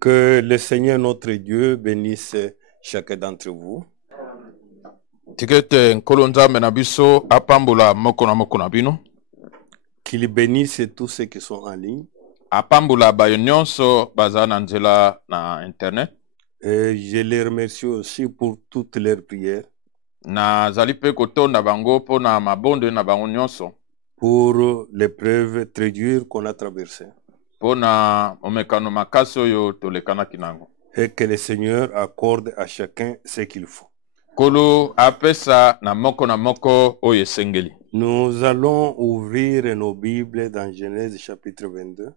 Que le Seigneur notre Dieu bénisse chacun d'entre vous. Tikete nkolonza menabiso apambula moko na bino. Qu'il bénisse tous ceux qui sont en ligne. Apambula bayonyonso baza na nzela na internet. Et je les remercie aussi pour toutes leurs prières. Na zalipe kotonda bango po na mabonde na bango nyonso. Pour l'épreuve très dure qu'on a traversée. Po na omekano makaso yo tolekana kinango. Et que le Seigneur accorde à chacun ce qu'il faut. Kolo apesa na moko oyesengeli. Nous allons ouvrir nos Bibles dans Genèse chapitre 22.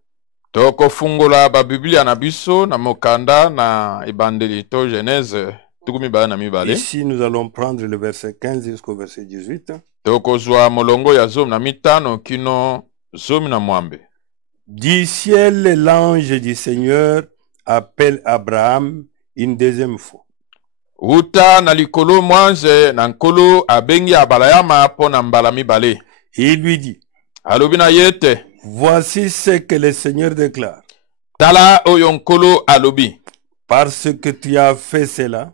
Toko fungola ba Biblia na biso na mokanda na ibandeli to Genèse tukumi ba na mibale. Ici nous allons prendre le verset 15 jusqu'au verset 18. Toko zwa molongo ya zomi na mitano kino zomi na mwambe. Du ciel, l'ange du Seigneur appelle Abraham une deuxième fois. Uta na likolo mwanze na nkolo abengi abalayama po na mbala mibale. Il lui dit, alobi na yete, voici ce que le Seigneur déclare. Tala oyo nkolo alobi. Parce que tu as fait cela,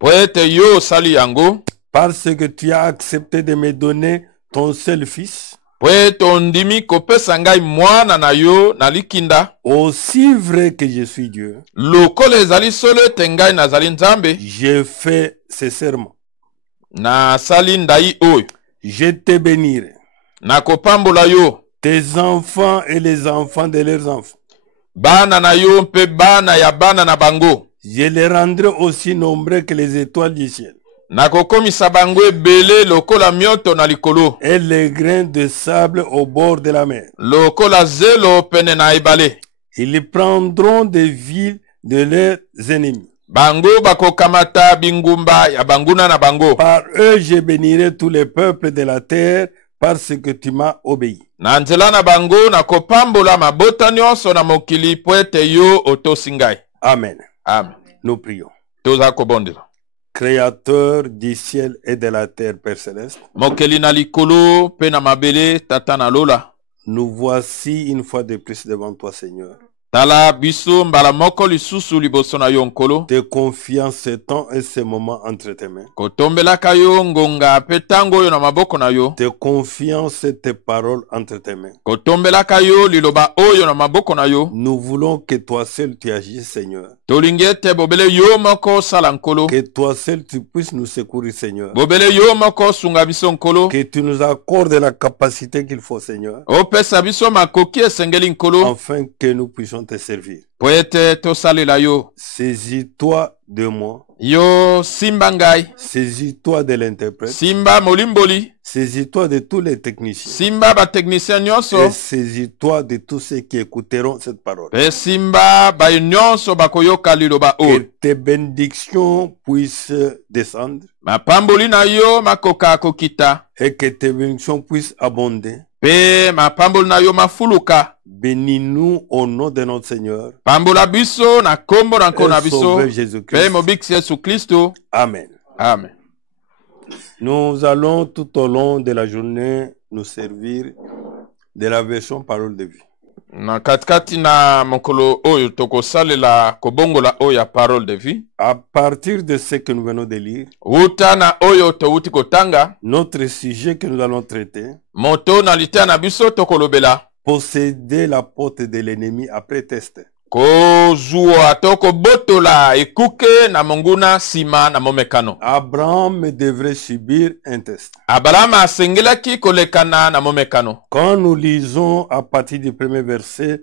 po ete yo sali yango, parce que tu as accepté de me donner ton seul fils, po ete ondimi kopesa ngai mwana na yo na likinda, aussi vrai que je suis Dieu, lokola ezali solo ete ngai nazali nzambe, j'ai fait ce serment. na sali ndai oyo, je te bénirai, na kopambola yo, tes enfants et les enfants de leurs enfants, bana na yo mpe bana ya bana na bango, je les rendrai aussi nombreux que les étoiles du ciel, nakokomisa bango ebele lokola mioto na likolo, et les grains de sable au bord de la mer, lokola zelo pene na ebale. Ils prendront des villes de leurs ennemis. Bango bakokamata bingumba ya banguna na bango. Par eux je bénirai tous les peuples de la terre parce que tu m'as obéi. Na nzela na bango na kopambola mabota nyonso na mokili po ete yo otosi ngai. Amen. Amen. Nous prions. Toza kobondela. Créateur du ciel et de la terre, Père Céleste, mokeli na likolo pe na mabele tata na lola. Nous voici une fois de plus devant toi, Seigneur. Tala biso mbala moko lisusu liboso na yo nkolo. Te confiant ce temps et ce moment entre tes mains. Kotombelaka yo ngonga pe tango yo na maboko na yo. Te confiant tes paroles entre tes mains. Kotombelaka yo liloba oyo na maboko na yo. Nous voulons que toi seul tu agisses, Seigneur. Tolingi ete bobele yo moko sala nkolo. Que toi seul tu puisses nous secourir, Seigneur. Bobele yo moko sunga biso nkolo. Que tu nous accordes la capacité qu'il faut, Seigneur. Opesa biso makoki esengeli nkolo. Afin que nous puissions te servir. Poete tosalela yo. Saisis-toi de moi. Yo simba ngai. Saisis-toi de l'interprète. Simba molimboli. Saisis-toi de tous les techniciens. Simba ba technicien nyonso. Et saisis-toi de tous ceux qui écouteront cette parole. Pe simba ba nyonso bakoyoka liloba o. Que tes bénédictions puissent descendre. Mapamboli na yo makoka kokita. Et que tes bénédictions puissent abonder. Pe mapamboli na yo mafuluka. Bénis-nous au nom de notre Seigneur. Pambola biso na kombo na kona biso. Jésus-Christ. Pe mobiksi Yesu Kristo. Amen. Amen. Nous allons tout au long de la journée nous servir de la version parole de vie. Na katikati na mokolo oyo tokosalela kobongola oyo ya parole de vie. À partir de ce que nous venons de lire, uta na oyo towuti kotanga, notre sujet que nous allons traiter, moto na litea na biso tokolobela, posséder la porte de l'ennemi après test. Kozua toko botola ekuke na monguna sima na momekano. Abraham devrait subir un test. Abraham asengelaki kolekana na momekano. Quand nous lisons à partir du premier verset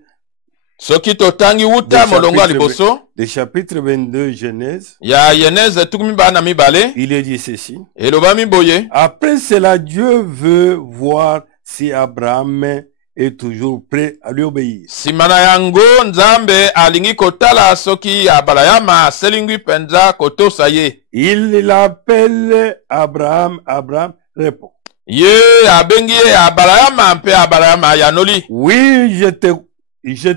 soki totangi uta molongo liboso de chapitre 22 Genèse, ya Genèse tukumi bana mibale, il est dit ceci. Eloba miboye. Après cela, Dieu veut voir si Abraham est toujours prêt à lui obéir. Simana yango nzambe alingi kotala soki abalayama selingwi penza kotosa ye. Il l'appelle Abraham. Abraham répond. Ye abengi ye abalayama mpe abalayama yanoli. Oui, je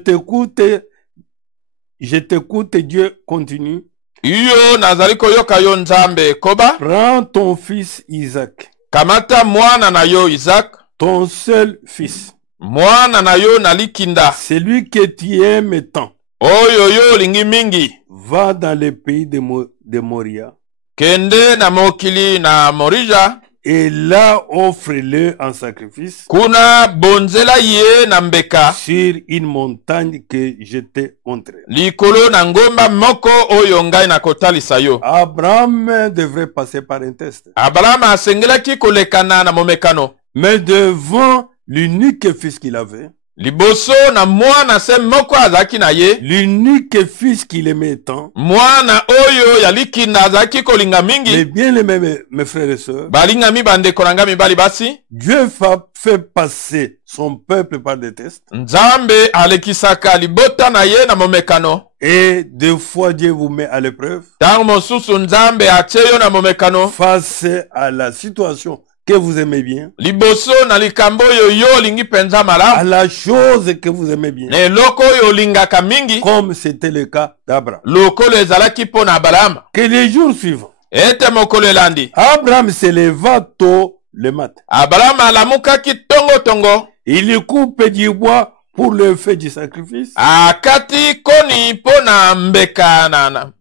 t'écoute, Dieu continue. Iyo nazali koyoka yo nzambe koba. Prends ton fils Isaac. Kamata mwana na yo Isaac. Ton seul fils. Mwana na yo na likinda. Celui que tu aimes tant. oyo yo olingi mingi va dans le pays de Moria kende na mokili na Morija et là offre-le en sacrifice kuna bonzela ye na mbeka sur une montagne que je t'ai montrée. likolo na ngomba moko oyo ngai na kotalisa yo. Abraham devrait passer par un test. Abraham asengelaki kolekana na momekano, mais devant l'unique fils qu'il avait, liboso na mwana se moko azaki na ye, l'unique fils qu'il aimait tant, mwana oyo yalikinda azaki kolinga mingi, mais bien aimé mes frères et sœurs, balinga mibande kolanga mibali basi, Dieu fait passer son peuple par des tests. Nzambe alekisaka libota na ye na momekano. Et des fois Dieu vous met à l'épreuve. Tango mosusu Nzambe acheyo na momekano. Face à la situation que vous aimez bien, liboso na likambo yo lingi penza malamu, à la chose que vous aimez bien, ne loko yo lingaka mingi, comme c'était le cas d'Abraham. Lokolo ezalaki po na Abraham. Que les jours suivants, ete mokolo elandi, Abraham se leva tôt le matin. Abraham alamukaki tongo. Il coupe du bois pour le feu du sacrifice. Akati koni po na mbeka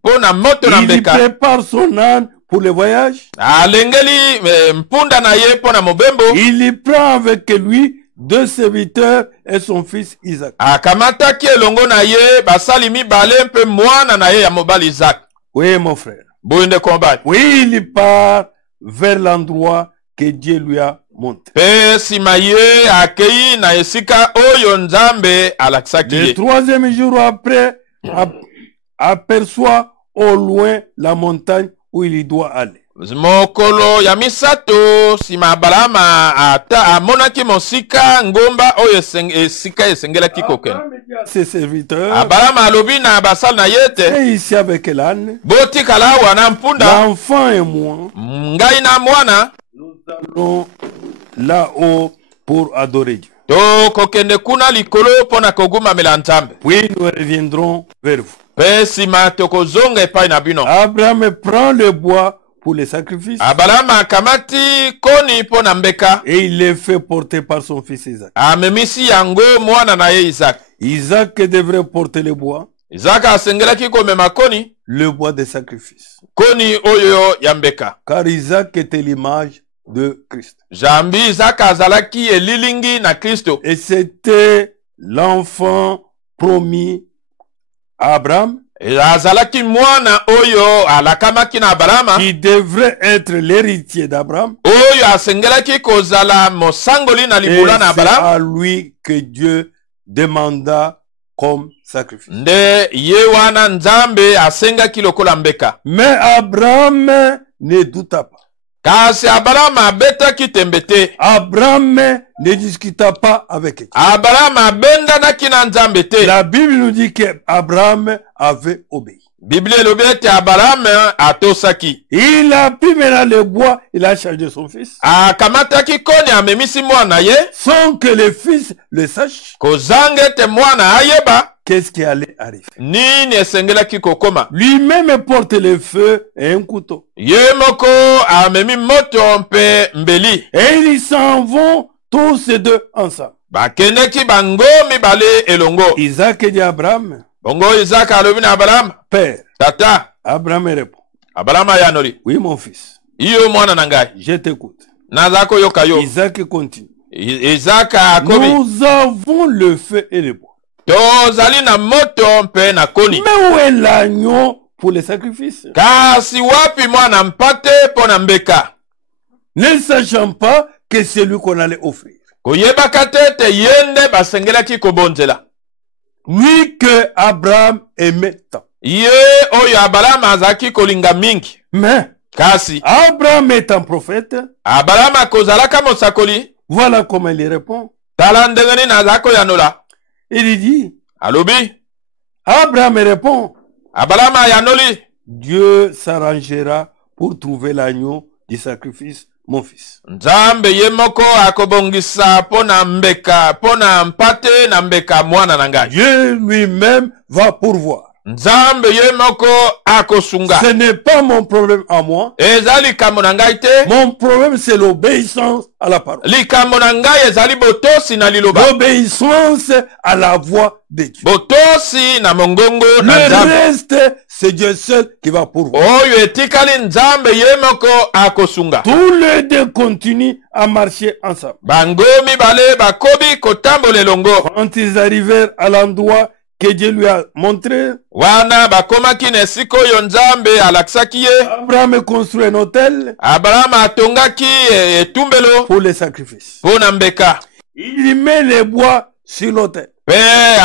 po na moto na mbeka. Il prépare son âne pour le voyage. Alengeli mpunda na ye po na mobembo. Il prend avec lui 2 serviteurs et son fils Isaac. Akamataki elongo na ye basali mibale mpe mwana na ye ya mobali Isaac. Oui, mon frère. Boyende kombali. Oui, il part vers l'endroit que Dieu lui a montré. Pe sima ye akei na esika oyo Nzambe alakisaki ye. Le 3e jour après, aperçoit au loin la montagne où il doit aller. Mokolo ya misato sima Abrahama amonaki mosika ngomba oyo esika esengelaki kokende. Ses serviteurs, Abrahama alobi na basali na yete, et ici avec l'âne, botikala awa na mpunda, l'enfant et moi, ngai na mwana, nous allons là-haut pour adorer Dieu. to kokende kuna likolo pona kogumamela Nzambe. Puis nous reviendrons vers vous. Pe sima tokozonga epai na bino. Abraham prend le bois pour les sacrifices. Abrahama akamati koni pona mbeka, Et il les fait porter par son fils Isaac. amemisi yango mwana na ye Isaac. Isaac devrait porter le bois, Isaac asengelaki komema koni, le bois des sacrifices. koni oyo ya mbeka. Car Isaac était l'image de Christ. Jambi Isaac azalaki elilingi na Kristo. Et c'était l'enfant promis à Abraham, Azalaki mwana oyo alakamaki na Abrahama, qui devrait être l'héritier d'Abraham. oyo asengelaki kozala mosangoli na Et libula na c'est Abraham. à lui que Dieu demanda comme sacrifice. Nde ye wana Nzambe asengaki lokola mbeka. Mais Abraham ne douta pas. Kasi Abraham abetaki tembe te. Abraham ne discuta pas avec Dieu. Abraham abendanaki na Nzambe te. La Bible nous dit qu'Abraham avait obéi. Biblia elobi ete Abraham atosaki. Il a pris maintenant le bois, il a chargé son fils, Akamataki koni amemisi mwana ye, sans que le fils le sache. kozanga ete mwana ayeba Qu'est-ce qui allait arriver? nini esengelaki kokoma. Lui-même porte le feu et un couteau. Ye moko amemi moto mpe mbeli. Et ils s'en vont tous les deux ensemble. Bakendeki bango mibale elongo. Isaac dit à Abraham, Bongo Isaac alobi na Abraham, Père. tata. Abraham répond, Abraham ayanoli, oui mon fils, iyo mwana na ngai, je t'écoute. naza koyoka yo. Isaac continue. Isaac akobi, Nous avons le feu et le bois. tozali na moto mpe na koni. Mais où est l'agneau pour les sacrifices? Kasi wapi mwana mpate po na mbeka? Ne sachant pas que c'est lui qu'on allait offrir. Koyebaka te te yende basengelaki kobonzela. Lui que Abraham aimait tant. Ye oyo Abraham azaki kolinga mingi. Mais Kasi Abraham étant prophète, Abraham akozalaka mosakoli, voilà comment il répond. tala ndenge nini azako yanola. Il dit, Alobi, Abraham répond, Abraham ayanoli, Dieu s'arrangera pour trouver l'agneau du sacrifice, mon fils. Nzambe ye moko akobongisa pona mbeka, pona mpate na mbeka mwana na ngai. Dieu lui-même va pourvoir. Nzambe ye moko akosunga. Ce n'est pas mon problème à moi. Eza likambo na ngai te. Mon problème, c'est l'obéissance à la parole. Likambo na ngai ezali botosi na liloba. L'obéissance à la voix de Dieu. Botosi na mongongo na Le Nzambe. reste, c'est Dieu seul qui va pourvoir. Oyo etikali Nzambe ye moko akosunga. Tous les deux continuent à marcher ensemble. Bangomi bale bakobi kotambola elongo. Quand ils arrivèrent à l'endroit que Dieu lui a montré, Wana bakomaki na esika oyo Nzambe alakisaki ye. Abraham construit un hôtel Abraham atongaki etumbelo pour les sacrifices. mpo na mbeka. Il met les bois sur l'autel. Pe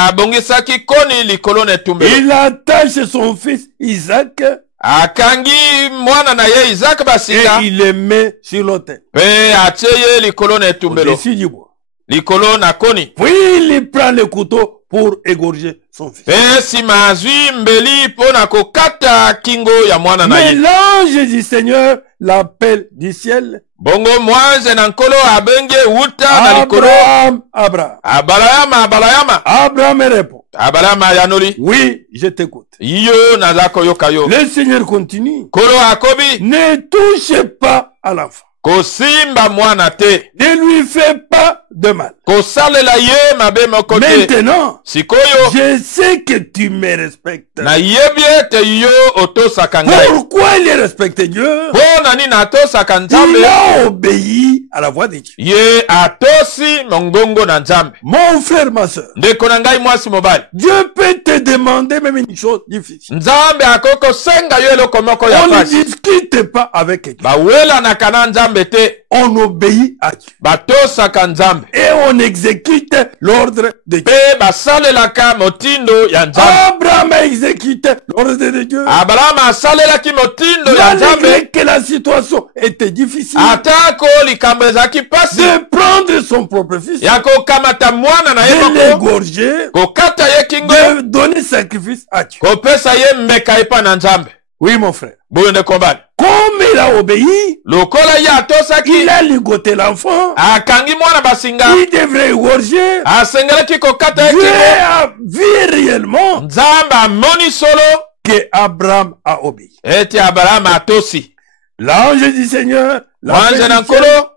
abongisaki koni likolo na etumbelo. Il attache son fils Isaac Akangi mwana na ye Isaac et basika. il le met sur l'autel. Pe atie ye likolo na etumbelo. Au-dessus du bois. Likolo na koni. Puis il prend le couteau pour égorger son fils. Pe nsima azwi mbeli mpo na kokata kingo ya mwana na Mais ye. l'ange du Seigneur l'appelle du ciel. Bongo mwanze na nkolo abenge wuta na likolo. Abraham, Abraham. Abalayama. Abraham répond. Abalayama yanoli. Oui, je t'écoute. Yo naza koyoka yo. Le Seigneur continue. Kolo akobi. Ne touchez pas à l'enfant. Kosimba mwana te. Ne lui fais pas de mal. Kosalela ye mabe moko te. Maintenant, Sikoyo. je sais que tu me respectes. Na yebi ete yo otosaka ngai. Pourquoi il respecte Dieu? Mpo na nini atosaka Il Nzambe? a obéi à la voix de Dieu. Ye atosi mongongo na Nzambe. Mon frère, ma soeur, Ndeko na ngai mwasi mobali. Dieu peut te demander même une chose difficile. Nzambe akoko senga yo eloko moko ya On ne pasi. discute pas avec Dieu. Bawela na kana Nzambe te. On obéit à Dieu. Batosaka Nzambe. Et on exécute l'ordre de Dieu. Pe basalelaka motindo ya Nzambe. Abraham a exécuté l'ordre de Dieu. Abraham asalelaki motindo ya Nzambe. Malgré que la situation était difficile, Atako likambo ezalaki pasi. de prendre son propre fils, Ya kokamata mwana na ye de moko. l'égorger, Kokata ye kingo. de donner sacrifice à Dieu. Kopesa ye mbeka epa na Nzambe. Oui, mon frère. Boyo nde kombali. Comme il a obéi, Lokola ye atosaki. il a ligoté l'enfant. Akangi mwana basinga. Il devrait égorger. Asengelaki kokata ye Dieu kingo. a vu réellement Nzambe amoni solo. que Abraham a obéi. Eti Abraham atosi. L'ange du Seigneur l'a Mwanze fait na du ciel. nkolo.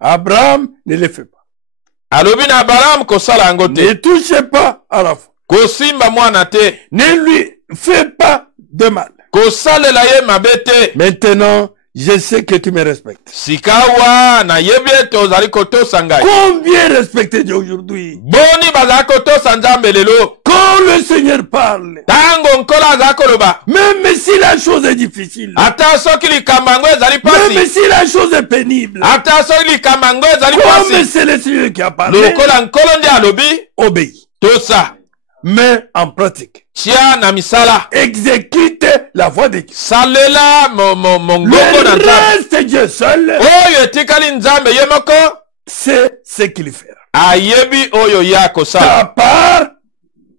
Abraham ne le fait pas. Alobi na Abraham kosala yango te. Ne touchez pas à l'enfant. Kosimba mwana te. Ne lui fais pas de mal. Kosalela ye mabe te. Maintenant, je sais que tu me respectes. Sikawa na yebi ete ozali kotosa ngai. Combien respecter Dieu aujourd'hui? Boni bazali kotosa Nzambe lelo. Quand le Seigneur parle, Tango nkolo azali koloba. même si la chose est difficile, Ata soki likambo yango ezali même pasi. si la chose est pénible, Ata soki likambo yango ezali comme pasi. c'est le Seigneur qui a parlé, Lokola nkolo nde alobi. obéis. Tosa. Mais en pratique, Tia na misala. exécute la voix de Dieu. Salela mongongo na Le Nzambe. reste, Dieu seul Oyo etikali Nzambe ye moko. sait ce qu'il fait. Ayebi oyo ya kosala. Ta part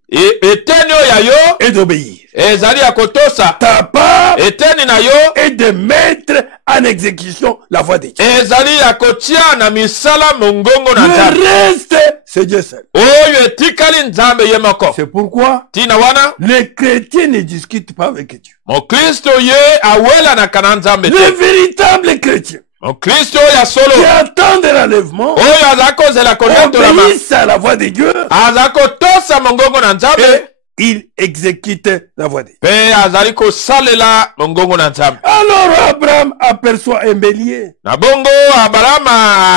Eteni oyo ya yo. est d'obéir. Ezali ya kotosa. Ta part Eteni na yo. est de mettre en exécution la voix de Dieu. Ezali ya kotia na misala mongongo na Nzambe. Le reste, c'est Dieu seul. Oyo etikali Nzambe ye moko. C'est pourquoi Tina wana. les chrétiens ne discutent pas avec Dieu. Mokristo ye awela na kana Nzambe Les te. véritables chrétiens Mokristo ya solo. qui attendent l'enlèvement Oyo azali kozela konatolama. obéissent à la voix de Dieu Azali kotosa mongongo na Nzambe. et ils exécutent la voix de Dieu. Pe azali kosalela mongongo na Nzambe. Alors Abraham aperçoit un bélier Na bongo Abraham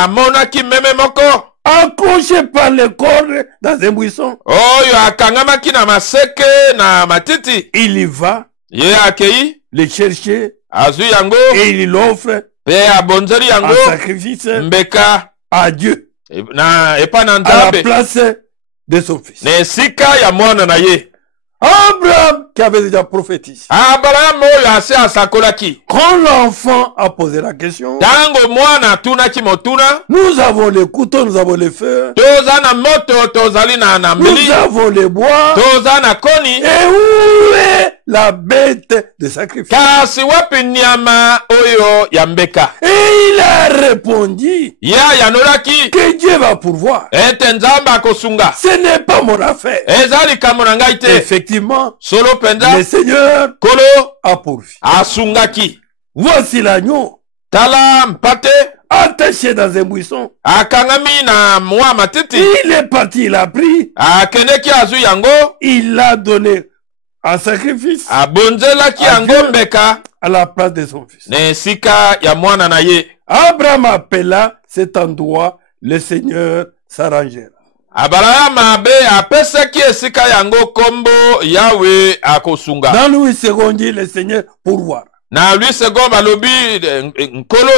amonaki meme moko. accroché par les cordes dans un buisson. Oyo akangamaki na maseke na matiti. Il y va, Ye akei. le chercher Azwi yango. et il l'offre Pe abonzeli en yango. sacrifice Mbeka. à Dieu Na epa na à la Nzambe. place de son fils. Na esika ya mwana na ye. Abraham qui avait déjà prophétisé. Abraham oyo ase asakolaki. Quand l'enfant a posé la question, Tango mwana atunaki motuna. nous avons les couteaux, nous avons les feux, Toza na moto tozali na nous mbeli. avons les bois. Toza na koni. Et où est la bête de sacrifice. kasi wapi nyama oyo ya mbeka. Et il a répondu Ya yanolaki que Dieu va pourvoir. ete nzambe akosunga. Ce n'est pas mon affaire. Eza likambo na ngai te. Effectivement, Solo penza le Seigneur kolo a pourvu. asungaki. Voici l'agneau Tala mpate attaché dans un buisson. akangami na mwa matiti. Il est parti, il a pris, Akendeki azu yango. il l'a donné en sacrifice Abonzelaki yango mbeka à la place de son fils. na esika ya mwana na ye. Abraham appela cet endroit le Seigneur s'arrangera. Abrahama be apesaki esika yango kombo Yawe akosunga. Dans Louis II, dit le Seigneur pourvoir. Na lui second balobi nkolo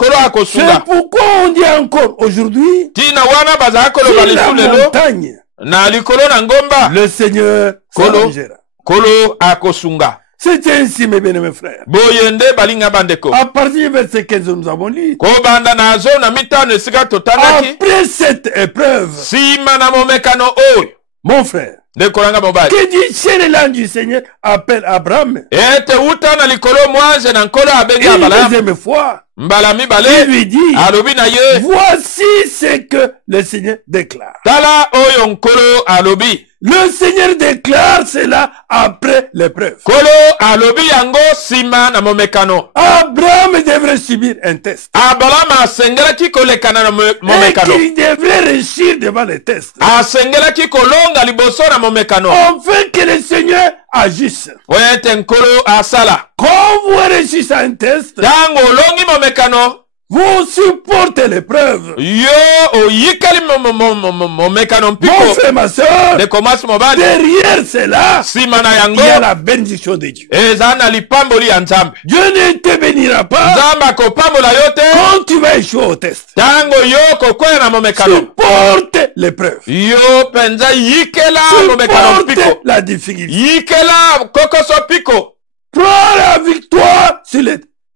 C'est akosunga. pourquoi on dit encore aujourd'hui, Tina wana baza kolo sur la balisu lelo montagne, na likolo na ngomba le Seigneur Kolo. s'arrangera. kolo akosunga. C'est ainsi, mes bien-aimés frères. Boyende balinga bandeko. À partir du verset 15, nous avons lu. Ko banda na zo na mitano esika totandaki. Après cette épreuve, Sima na momekano oyo. mon frère, Ndekolanga mobali. que dit chez l'ange du Seigneur appelle Abraham. Ete uta na likolo mwanze na nkolo abengi Une Abraham. deuxième fois, Mbala il mibale lui dit, alobi na ye. voici ce que le Seigneur déclare. Tala oyo nkolo alobi. Le Seigneur déclare cela après l'épreuve. Kolo alobi yango sima na momekano. Abraham devrait subir un test. Abraham asengelaki kolekana na Et momekano. qu'il devrait réussir devant le test. Asengelaki kolonga liboso na momekano. Afin que le Seigneur agisse. Po ete nkolo asala. Quand vous réussissez un test, Tango olongi momekano. vous supportez l'épreuve. Yo oyikali momekano Mon mpiko. frère, ma soeur, Nekomasi mobali. derrière cela, Sima na il y a yango. la bénédiction de Dieu. Eza na lipamboli ya nzambe. Dieu ne te bénira pas Nzambe akopambola yo te. quand tu vas échouer au test. Tango yo kokwea na momekano. Supporte l'épreuve. Yo penza yikela momekano Supporte mpiko. la difficulté. Yikela kokoso piko. Prends la victoire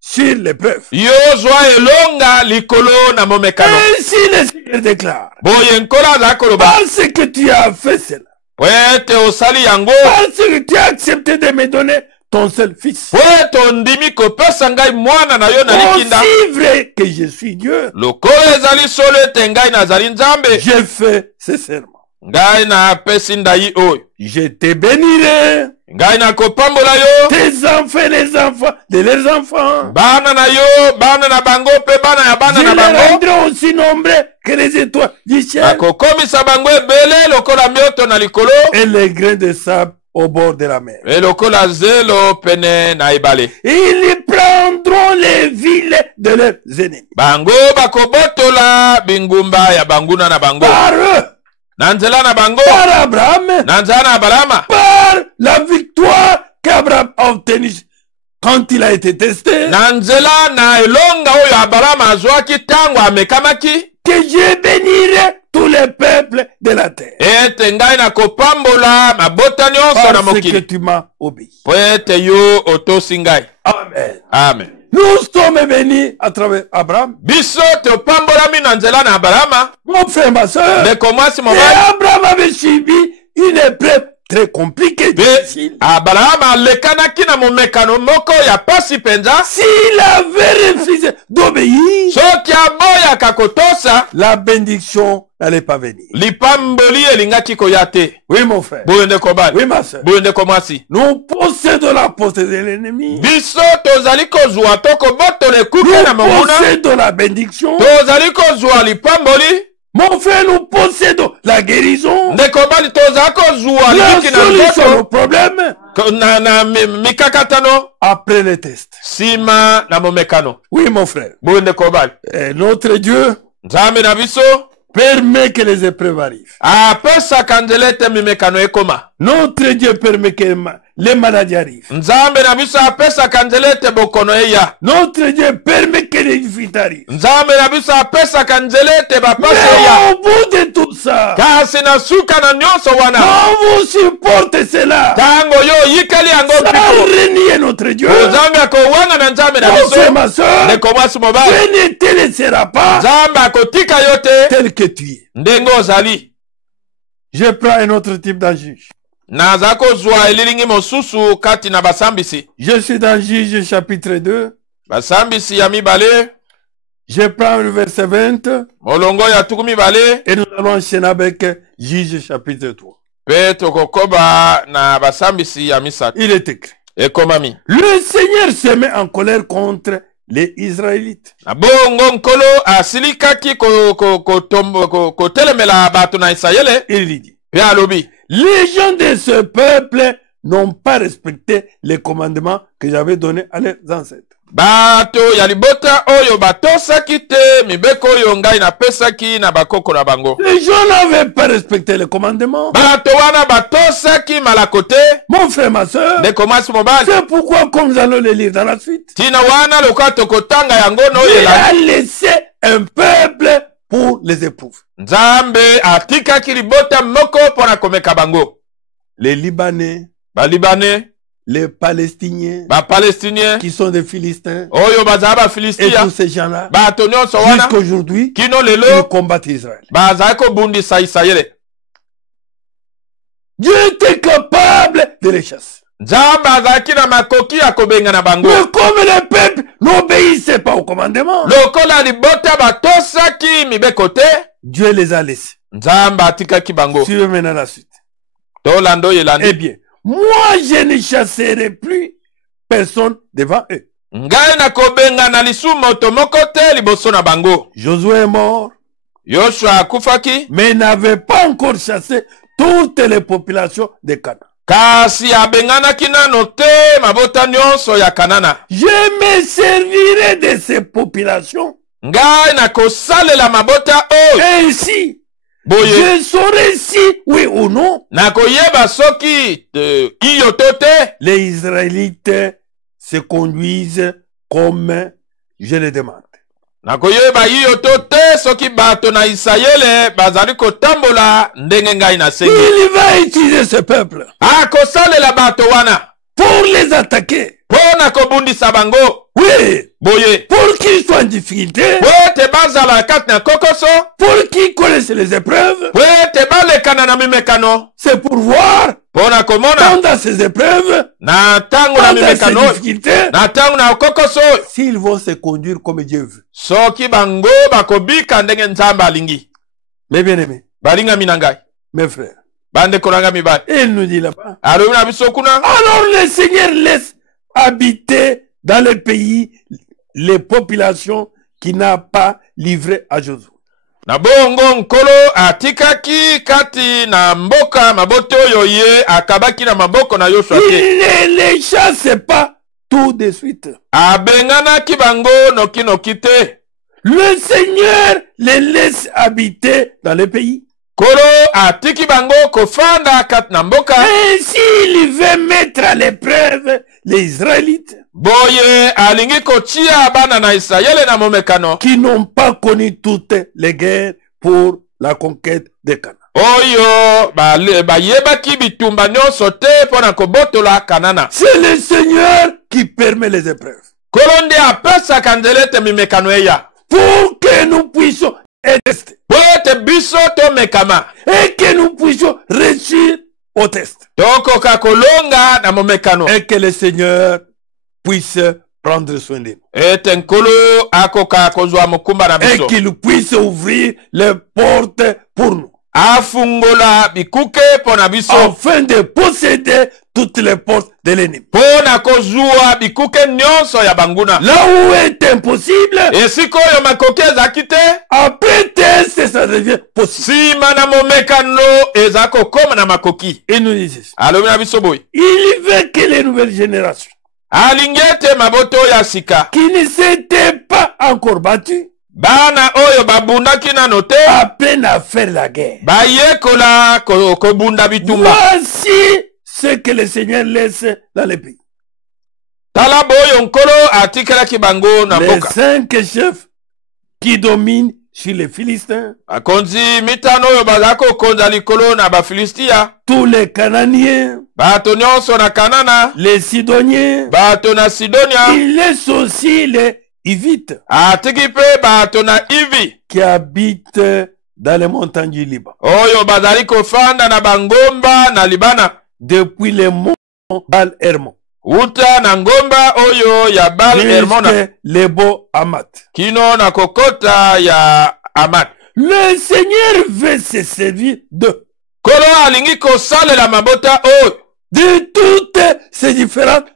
sur l'épreuve. Yo zwa elonga likolo na momekano. Ainsi le Seigneur déclare. Boye nkolo aza koloba. Parce que tu as fait cela. Po ete osali yango. Parce que tu as accepté de me donner ton seul fils. Po ete ondimi kopesa ngai mwana na yo na likinda. Aussi vrai que je suis Dieu, Lokolo ezali solo ete ngai nazali nzambe. j'ai fait ce serment. Ngai napesi ndai oyo. Je te bénirai. Ngai nakopambola yo. Tes enfants, les enfants de leurs enfants. Bana na yo, bana na bango pe bana ya bana Je na les bango. rendrai aussi nombreux que les étoiles du ciel Akokomisa bango ebele lokola mioto na likolo. et les grains de sable au bord de la mer. E lokola zelo pene na ebale. Ils prendront les villes de leurs ennemis. Bango bakobotola bingumba ya banguna na bango. Par eux, Na nzela na bango. par Abraham, Na nzela na Abrahama. par la victoire qu'Abraham a obtenue quand il a été testé, Na nzela na elonga oyo Abrahama azwaki tango amekamaki. que je bénirai tous les peuples de la terre. Ete ngai nakopambola mabota nyonso na Parce que mokili. tu m'as obéi. Po ete yo otosi ngai. Amen. Amen. Nous sommes bénis à travers Abraham. Biso topambolami na nzela na Abrahama. Mon frère, ma soeur. Ndeko mwasi Et mobali. Abraham avait subi une épreuve très compliquée, difficile. Abrahama alekanaki na momekano moko ya pasi penza. S'il avait refusé d'obéir, Soki aboyaka kotosa, la bénédiction n'allait pas venir. lipamboli elingaki koya te. Oui, mon frère. Boyo ndeko bali. Oui, ma soeur. Boyo ndeko mwasi. Nous possédons la possédée de l'ennemi. Biso tozali kozwa tokobotola ekuke na Nous monguna. possédons la bénédiction. Tozali kozwa lipamboli. Mon frère, nous possédons la guérison. Ndeko bali tozali kozwa La likiki na solution au nzoto. problème Na mikakatano. après le test. Sima na momekano. Oui, mon frère. Boyo ndeko bali. Et notre Dieu Nzambe na biso. permet que les épreuves arrivent. Apesaka nzela ete mimekano ekoma. Notre Dieu permet que les maladies arrivent. Nzambe na biso apesaka nzela ete bokono eya. Notre Dieu permet que les difficultés arrivent. Nzambe na biso apesaka nzela ete bapasi Mais eya. au bout de tout ça, Kasi na suka na nyonso wana. quand vous supportez cela, Tango yo oyikali yango sans mpiko. renier notre Dieu, Nzambe akowanga na nzambe na mon frère, biso. ma soeur, Ndeko mwasi mobali. Dieu ne te laissera pas Nzambe akotika yo te. tel que tu es. Ndenge ozali. Je prends un autre type d'ange. naza kozwa elilingi mosusu kati na basambisi. Je suis dans Juge chapitre 2. Basambisi ya mibale. Je prends le verset 20. Molongo ya tuku mibale. Et nous allons enchaîner avec Juge chapitre 3. Pe tokokoba na basambisi ya misatu. Il est écrit. Ekomami. Le Seigneur se met en colère contre les Israélites. Na bongo nkolo asilikaki ko telemela bato na Israele. Il dit. Pe alobi. Les gens de ce peuple n'ont pas respecté les commandements que j'avais donnés à leurs ancêtres. Bato ya libota oyo batosaki te mibeko oyo ngai napesaki na bakoko na bango. Les gens n'avaient pas respecté les commandements. Bato wana batosaki malako te. Mon frère, ma soeur, ndeko mwasi mobali. c'est pourquoi, comme nous allons le lire dans la suite, tina wana loka tokotanga yango no Dieu yela. a laissé un peuple pour les éprouves. Nzambe atikaki libota moko pona komeka bango. Les Libanais, Libanais, les Palestiniens, Palestiniens, qui sont des Philistins, oyo bazaba et Philistia, tous ces gens-là, bato nyonso wana jusqu'aujourd'hui, kino ils lelo combattent Israël. bazali kobundisa Israele. Dieu était capable de les chasser. Nzambe azalaki na makoki ya kobenga na bango. Mais comme les peuples n'obéissaient pas au commandement, Lokola libota batosaki mibeko te, Dieu les a laissés. Nzambe atikaki bango. Suivez maintenant la suite. Tolando Eh yelandi. bien, moi je ne chasserai plus personne devant eux. Ngai na kobenga na lisumu moto moko te liboso na bango. Josué est mort, Yoshua akufaki, mais n'avait pas encore chassé toutes les populations de Canaan. kasi abenganaki nano te mabota nyonso ya Kanana. Je me servirai de ces populations. Ngai na kosalela mabota oyo. Ainsi, Boye, je saurai si, oui ou non, na koyeba soki iyo to te. les Israélites se conduisent comme je le demande. Na koyeba iyo to te soki bato na Israele bazali kotambola ndenge ngai na sengi. Il va utiliser ce peuple Akosalela bato wana pour les attaquer. pona kobundisa bango. Oui, Boye, pour qu'ils soient en difficulté, te bazala kati na kokoso, pour qu'ils connaissent les épreuves. te balekana na mimekano. C'est pour voir Pona komona pendant ces épreuves, na tango na pendant ces mimekano, difficultés, na tango na kokoso, s'ils vont se conduire comme Dieu veut. soki bango bakobika ndenge Nzambe alingi. Mes bien-aimés, Balinga minangai, mes frères, bande kolanga mibali. il nous dit là-bas. Alobi na biso kuna. Alors le Seigneur laisse habiter dans le pays les populations qui n'ont pas livré à Josué. Na bongo nkolo atikaki kati na mboka maboto oyo ye akabaki na maboko na Yoshua te. Il ne les chasse pas tout de suite. Abenganaki bango noki noki te. Le Seigneur les laisse habiter dans le pays. Kolo atiki bango kofanda kati na mboka. Ainsi, il veut mettre à l'épreuve les Israélites Boye alingi kotia bana na Israele na momekano. qui n'ont pas connu toutes les guerres pour la conquête de Canaan. Oyo bayebaki bitumba nyonso te pona kobotola Kanana. C'est le Seigneur qui permet les épreuves Kolo nde apesaka nzelete mimekano eya. pour que nous puissions rester Po ete biso tomekama. et que nous puissions réussir au test Tokoka kolonga na momekano. et que le Seigneur puisse prendre soin de nous Ete nkolo akoka kozwa mokumba na et biso. qu'il puisse ouvrir les portes pour nous Afungola bikuke pona biso. afin de posséder toutes les portes de l'ennemi. Pona kozua bikuke nyonso ya banguna. Là où est impossible, Esiko yo makoki ezaki te. après test, ça devient possible. Sima na momekano eza kokoma na makoki. Il nous dit ceci. Alobi na biso boy. Il veut que les nouvelles générations Alingi ete maboto ya sika. qui ne s'étaient pas encore battues Bana oyo babundaki nano te. apprennent à faire la guerre. Bayekola kobunda bitumba. Voici ce que le Seigneur laisse dans les pays. Tala boyo nkolo atikelaki bango na Les mboka. 5 chefs qui dominent sur les Philistins, Bakonzi mitano oyo bazali kokonza likolo na bafilistia. tous les Cananéens, Bato nyonso na Kanana. les Sidoniens, Bato na Sidonia. il laisse aussi les Hivites Atiki pe bato na Ivi. qui habitent dans les montagnes du Liban. Oyo bazali kofanda na bangomba na Libana. depuis les monts Baal Hermon uta na ngomba oyo ya Baal Hermon jusqu'à Lebo Hamat. kino na kokota ya Hamat. Le Seigneur veut se servir de Kolo alingi kosalela mabota oyo de toutes ces différentes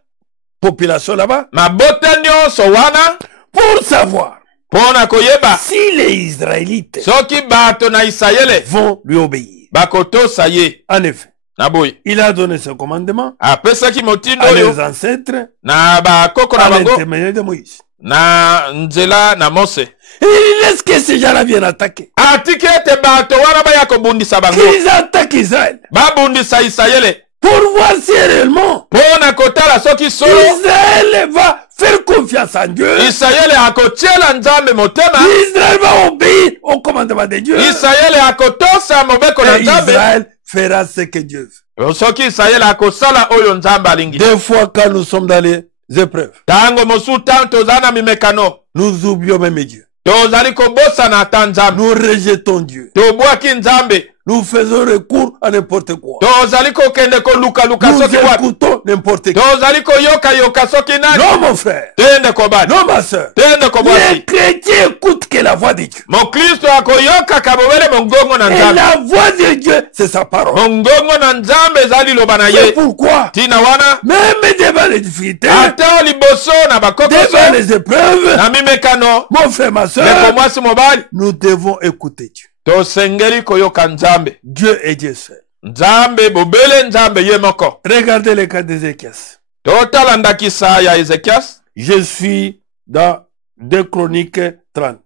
populations là-bas mabota nyonso wana pour savoir pona koyeba si les Israélites soki bato na Isayele vont lui obéir. bakotosa ye. En effet, Na boye il a donné ce commandement apesaki motindo à oyo leurs ancêtres na bakoko na à bango l'intermédiaire de Moïse. na nzela na Mose. Et il laisse que ces gens-là viennent attaquer. Atiki ete bato wana baya kobundisa bango Qu'ils attaquent Israël babundisa Isayele pour voir si réellement pona kotala soki solo Israël va faire confiance en Dieu. Isayele akotiela nzambe motema, Israël va obéir au commandement de Dieu. Isayele akotosa mobeko na Et nzambe, Israël fera ce que Dieu veut. soki Isayele akosala oyo nzambe alingi. Des fois, quand nous sommes dans les épreuves, Tango mosu tango tozali na mimekano, nous oublions même Dieu. tozali kobosana ata nzambe, Nous rejetons Dieu. tobwaki nzambe, Nous faisons recours à n'importe quoi. tozali kokende kolukaluka Nous soki wapi, écoutons n'importe qui. tozali koyoka soki nani. Non, mon frère. Tende kobali, Non, ma soeur. tende Les kobwasi. chrétiens écoutent que la voix de Dieu. Mokristo akoyoka kabobele mongongo na Et nzambe, la voix de Dieu, c'est sa parole. mongongo na nzambe ezali loba na C'est ye. pourquoi, Tina wana même devant les difficultés, ata liboso na devant bakokoso les épreuves, na mimekano, mon frère, ma soeur, meko mwasi mobali, nous devons écouter Dieu. tosengeli koyoka nzambe. Dieu est Dieu seul. Nzambe bobele nzambe ye moko. Regardez le cas d'Ézéchias. Totala ndakisa ya Ezekias Je suis dans 2 Chroniques 30.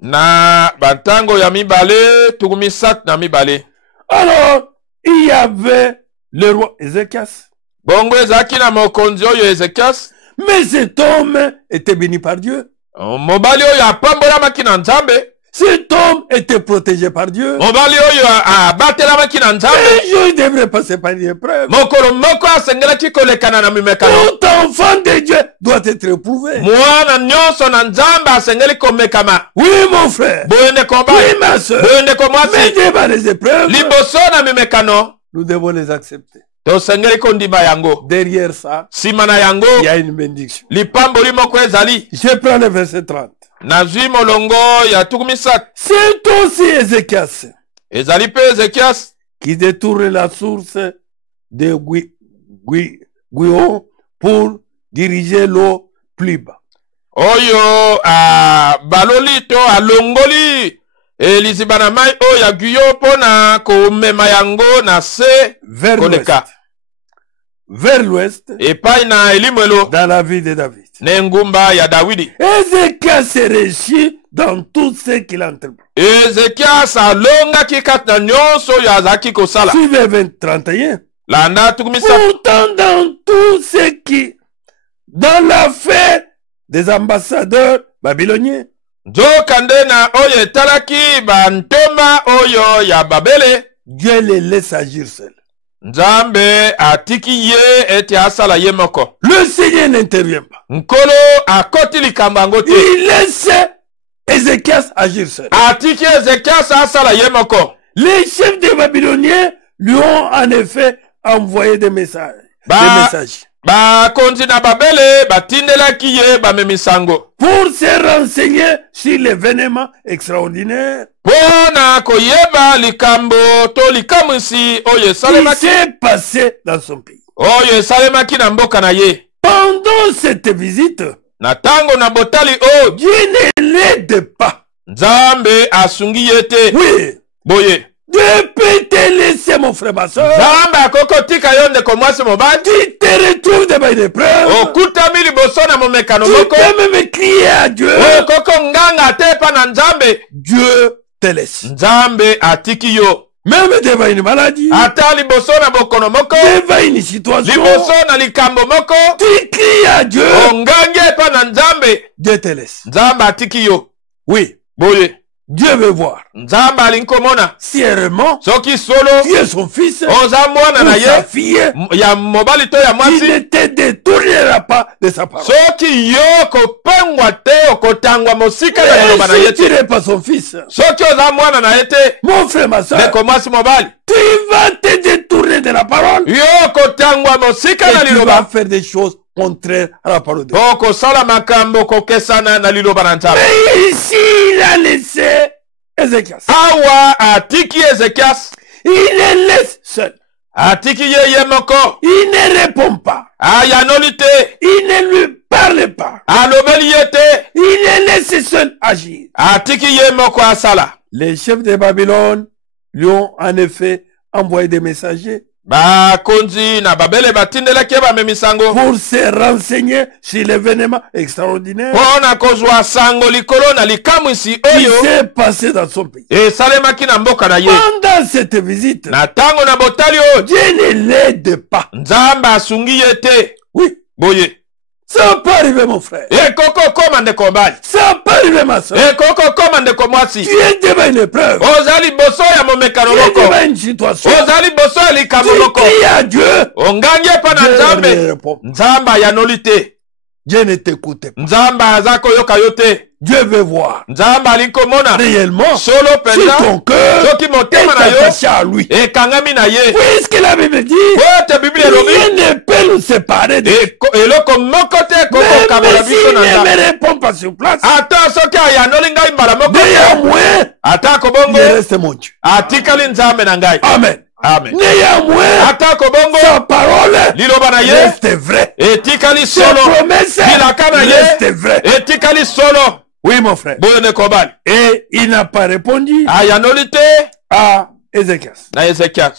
na batango ya mibale tukumisat na mibale. Alors, il y avait le roi Ézéchias. Bongo ezaki na mokonzi oyo Ezekias, Mais cet homme était béni par Dieu. mobali oyo apambolamaki na nzambe, Cet homme était protégé par Dieu. mobali oyo abatelamaki na nzambe. Un jour, il devrait passer par une épreuve. Mokolo moko asengelaki kolekana na mimekano. Tout enfant de Dieu doit être éprouvé. Mwana nyonso na nzambe asengeli komekama. Oui, mon frère. Boyende Oui, kombali, ma soeur. boyende Mais komwasi, devant les épreuves, liboso na mimekano nous devons les accepter. tosengeli kondima yango. Derrière ça, Sima na yango il y a une bénédiction. lipamboli moko ezali. Je prends le verset 30. Nazwi molongo ya tukumisat. C'est aussi Ézéchias Ezali pe Ezekias qui détourne la source de Guion pour diriger l'eau plus bas. oyo baloli to alongoli liziba na mai oyo ya Guyo pona komema yango na se Vers l'ouest. koleka Vers l'ouest, epai na elimwelo dans la ville de David. ne ngumba ya Dawidi. Ézéchias se réussit dans tout ce qu'il entreprend. Ezekias alongaki kati na nyonso oyo azalaki kosala. Suivez 31. Landa tukumisat. Pourtant, dans tout ce qui, dans l'affaire des ambassadeurs babyloniens, Nzokande na oyo etalaki bantoma oyo ya Babele, Dieu les laisse agir seul. Nzambe atiki ye ete asala ye moko. Le Seigneur n'intervient pas. Nkolo akoti likambo yango te. Il laisse Ézéchias agir seul. Atiki Ezekias asala ye moko. Les chefs des Babyloniens lui ont en effet envoyé des messages. Bakonzi na Babele batindelaki ye bamemisango Pour se renseigner sur l'événement extraordinaire pona koyeba likambo to likamwisi oyo qui esalemaki s'est passé dans son pays. oyo esalemaki na mboka na ye. Pendant cette visite, Na tango na botali oyo Dieu ne l'aide pas. Nzambe asungi ye te. Oui. Boye Dieu peut te laisser, mon frère, ma soeur. Nzambe akokotika yo ndeko mwasi mobali, Tu te retrouves devant une épreuve. okutami liboso na momekano Tu moko, peux même crier à Dieu. okoko nganga te pa na Nzambe. Dieu te laisse. Nzambe atiki yo. Même devant une maladie, Ata liboso na bokono moko, devant une situation, liboso na likambo moko, tu cries à Dieu. ongange pa na Nzambe. Dieu te laisse. Nzambe atiki yo. Oui, Boye Dieu veut voir Nzambe alinkomona si réellement soki solo tu es son fils oza mwana ou na sa ye fille, ya mobali to ya qui mwasi, ne te détournera pas de sa parole. soki yo kopengwa te okotangwa mosika na liloba na Mais ye si tu te, n'es pas son fils, soki oza mwana na ye te mon frère, ma soeur, ndeko mwasi mobali, tu vas te détourner enseigner de la parole, yo kotangwa mosika na et tu vas liloba faire des choses contraires à la parole de Dieu. po kosala makambo kokesana na liloba na nzambe. Mais ici, il a laissé Ézéchias. Awa atiki Ezekias, Il le laisse seul. atiki yeye moko, Il ne répond pas. ayanoli te, Il ne lui parle pas. alobeli ye te, Il le laisse seul agir. atiki ye moko asala. Les chefs de Babylone lui ont en effet envoyé des messagers Bakonzi na babele batindelaki bamemisango pour se renseigner sur l'événement extraordinaire mpona kozwa sango likolo na likamwisi qui oyo s'est passé dans son pays. esalemaki na mboka na ye. Pendant cette visite, Na ntango na botali oyo Dieu ne l'aide pas. nzambe asungi ye te. Oui, Boye ça va pas arriver, mon frère. ekoko koma ndeko mobali, Ça va pas arriver, ma soeur. ekoko koma ndeko mwasi, Tu es devant une épreuve. ozali liboso ya momekano Tu es moko, devant une situation. ozali liboso ya likambo Tu moko, cries à Dieu. ongangi epa na Dieu ne nzambe, répond pas. nzambe ayanoli te, Dieu ne t'écoute pas. nzambe aza koyoka yo te, Dieu veut voir nzambe ali komona réellement solo si penza ton cœur soki est motema na yo attaché à lui. ekangami na ye. Puisque la Bible dit, Po ete biblia elobi rien ne peut nous séparer de Dieu. eloko moko te ekokokabola Même biso s'il na ne nzambe. me répond pas sur place, Ata soki ayanoli ngai mbala moko te, néanmoins, atako il bongo reste mon Dieu. atikali nzambe na ngai. Amen. Amen. Néanmoins, Atako bongo sa parole liloba na ye reste vraie. etikali Ses solo, promesses bilaka na ye restent vraies. etikali solo. Oui, mon frère. Boyo ndeko mobali, Et il n'a pas répondu ayanoli te à Ézéchias. na Ezekias.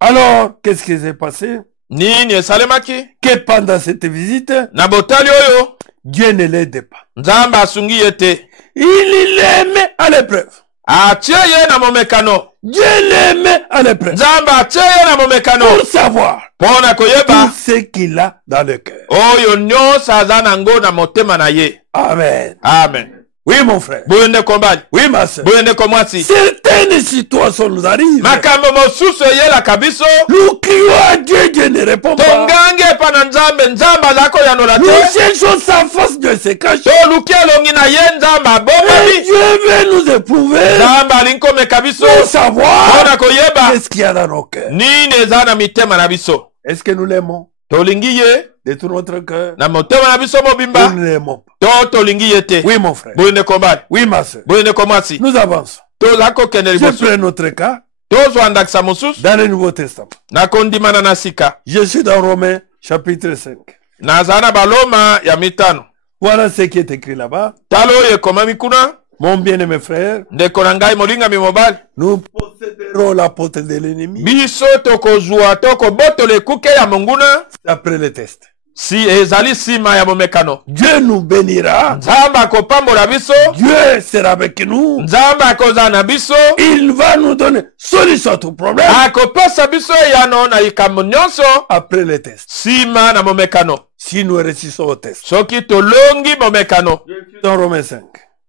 Alors, qu'est-ce qui s'est passé? Nini esalemaki Que pendant cette visite, na botali oyo Dieu ne l'aide pas. nzambe asungi ye te, Il l'aime à l'épreuve. atie ye na momekano, Dieu l'aime à l'épreuve. nzambe atie ye na momekano Pour savoir mpona tout koyeba ce qu'il a dans le cœur. oyo nyonso aza nango na motema na ye. Amen. Amen. Oui, mon frère. Boyo ndeko mbali, Oui, ma soeur. boyo ndeko mwasi, Certaines situations nous arrivent. makambo mosusu eyelaka biso, Nous crions à Dieu, Dieu ne répond pas. tongangi epa na nzambe, nzambe aza koyanola Nous te, cherchons sa face, Dieu se cache. toluki elongi na ye, nzambe Et abomami, Dieu veut nous éprouver nzambe alingi komeka biso pour savoir mpona koyeba qu'est-ce qu'il y a dans nos cœurs. nini eza na mitema na biso. Est-ce que nous l'aimons Tolingi ye de tout notre cœur? na motema na biso Nous mobimba, ne l'aimons pas. to tolingi ye te. Oui, mon frère. Boyo ndeko mbali, Oui, ma soeur. boyo ndeko mwasi, Nous avançons. toza kokende Je liboso, prends notre cas tozwa ndakisa mosusu dans le Nouveau Testament. na kondimana na sika. Je suis dans Romains chapitre 5. Naza na baloma ya mitano. Voilà ce qui est écrit là-bas. Talo oyo ekomami kuna, Mon bien-aimé frère, ndeko na ngai molingami mobali, nous posséderons la porte de l'ennemi biso tokozwa tokobotola ekuke ya monguna après le test. si ezali nsima ya momekano. Dieu nous bénira. Nzambe akopambola biso, Dieu sera avec nous. nzambe akozala na biso, Il va nous donner solution à tout problème akopesa biso eyano na likambo nyonso après le test. nsima na momekano, Si nous réussissons au test. soki tolongi momekano. Dans Romains 5,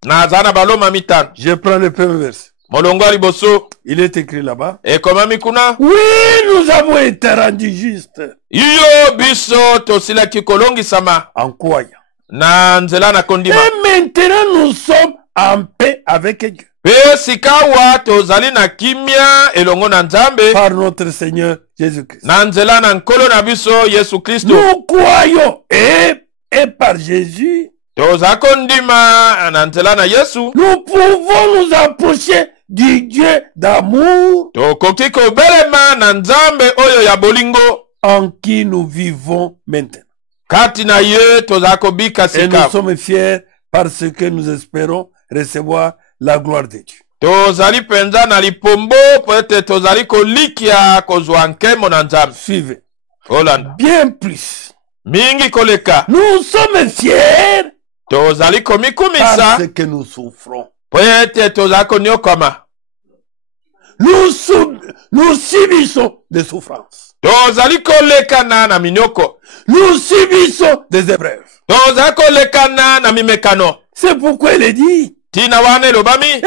Naza na baloma mitano, je prends le premier verset. molongo ya liboso Il est écrit là-bas. ekomami kuna, Oui, nous avons été rendus justes iyo biso tosilaki kolongisama en croyant. na nzela na kondima. Et maintenant, nous sommes en paix avec Dieu Pe sikawa tozali na kimia elongo na nzambe par notre Seigneur Jésus-Christ. na nzela na nkolo na biso Yesu Kristo. Nous croyons et par Jésus, Toza kondima na nzela na Yesu, nous pouvons nous approcher du Dieu d'amour tokoki kobelema na nzambe oyo ya bolingo en qui nous vivons maintenant. kati na ye toza kobika Et nous sika. sommes fiers parce que nous espérons recevoir la gloire de Dieu. Tozali penza na lipombo po ete tozali kolikia kozwa nkemo na nzambe. Suivez. Olanda Bien plus. mingi koleka, Nous sommes fiers tozali komikumisa parce que nous souffrons. po ete toza koniokama, Nous subissons des souffrances. tozali kolekana na minyoko, Nous subissons des épreuves. toza kolekana na mimekano. C'est pourquoi il est dit. Tina wana elobami, Et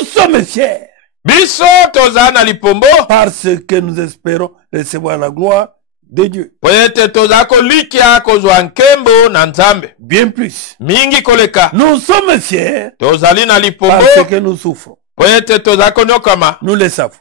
nous sommes fiers biso toza na lipombo parce que nous espérons recevoir la gloire de Dieu. po ete toza kolikia kozwa nkembo na nzambe. Bien plus. Mingi koleka, Nous sommes fiers tozali na lipombo parce que nous souffrons. po ete toza koniokama, Nous le savons.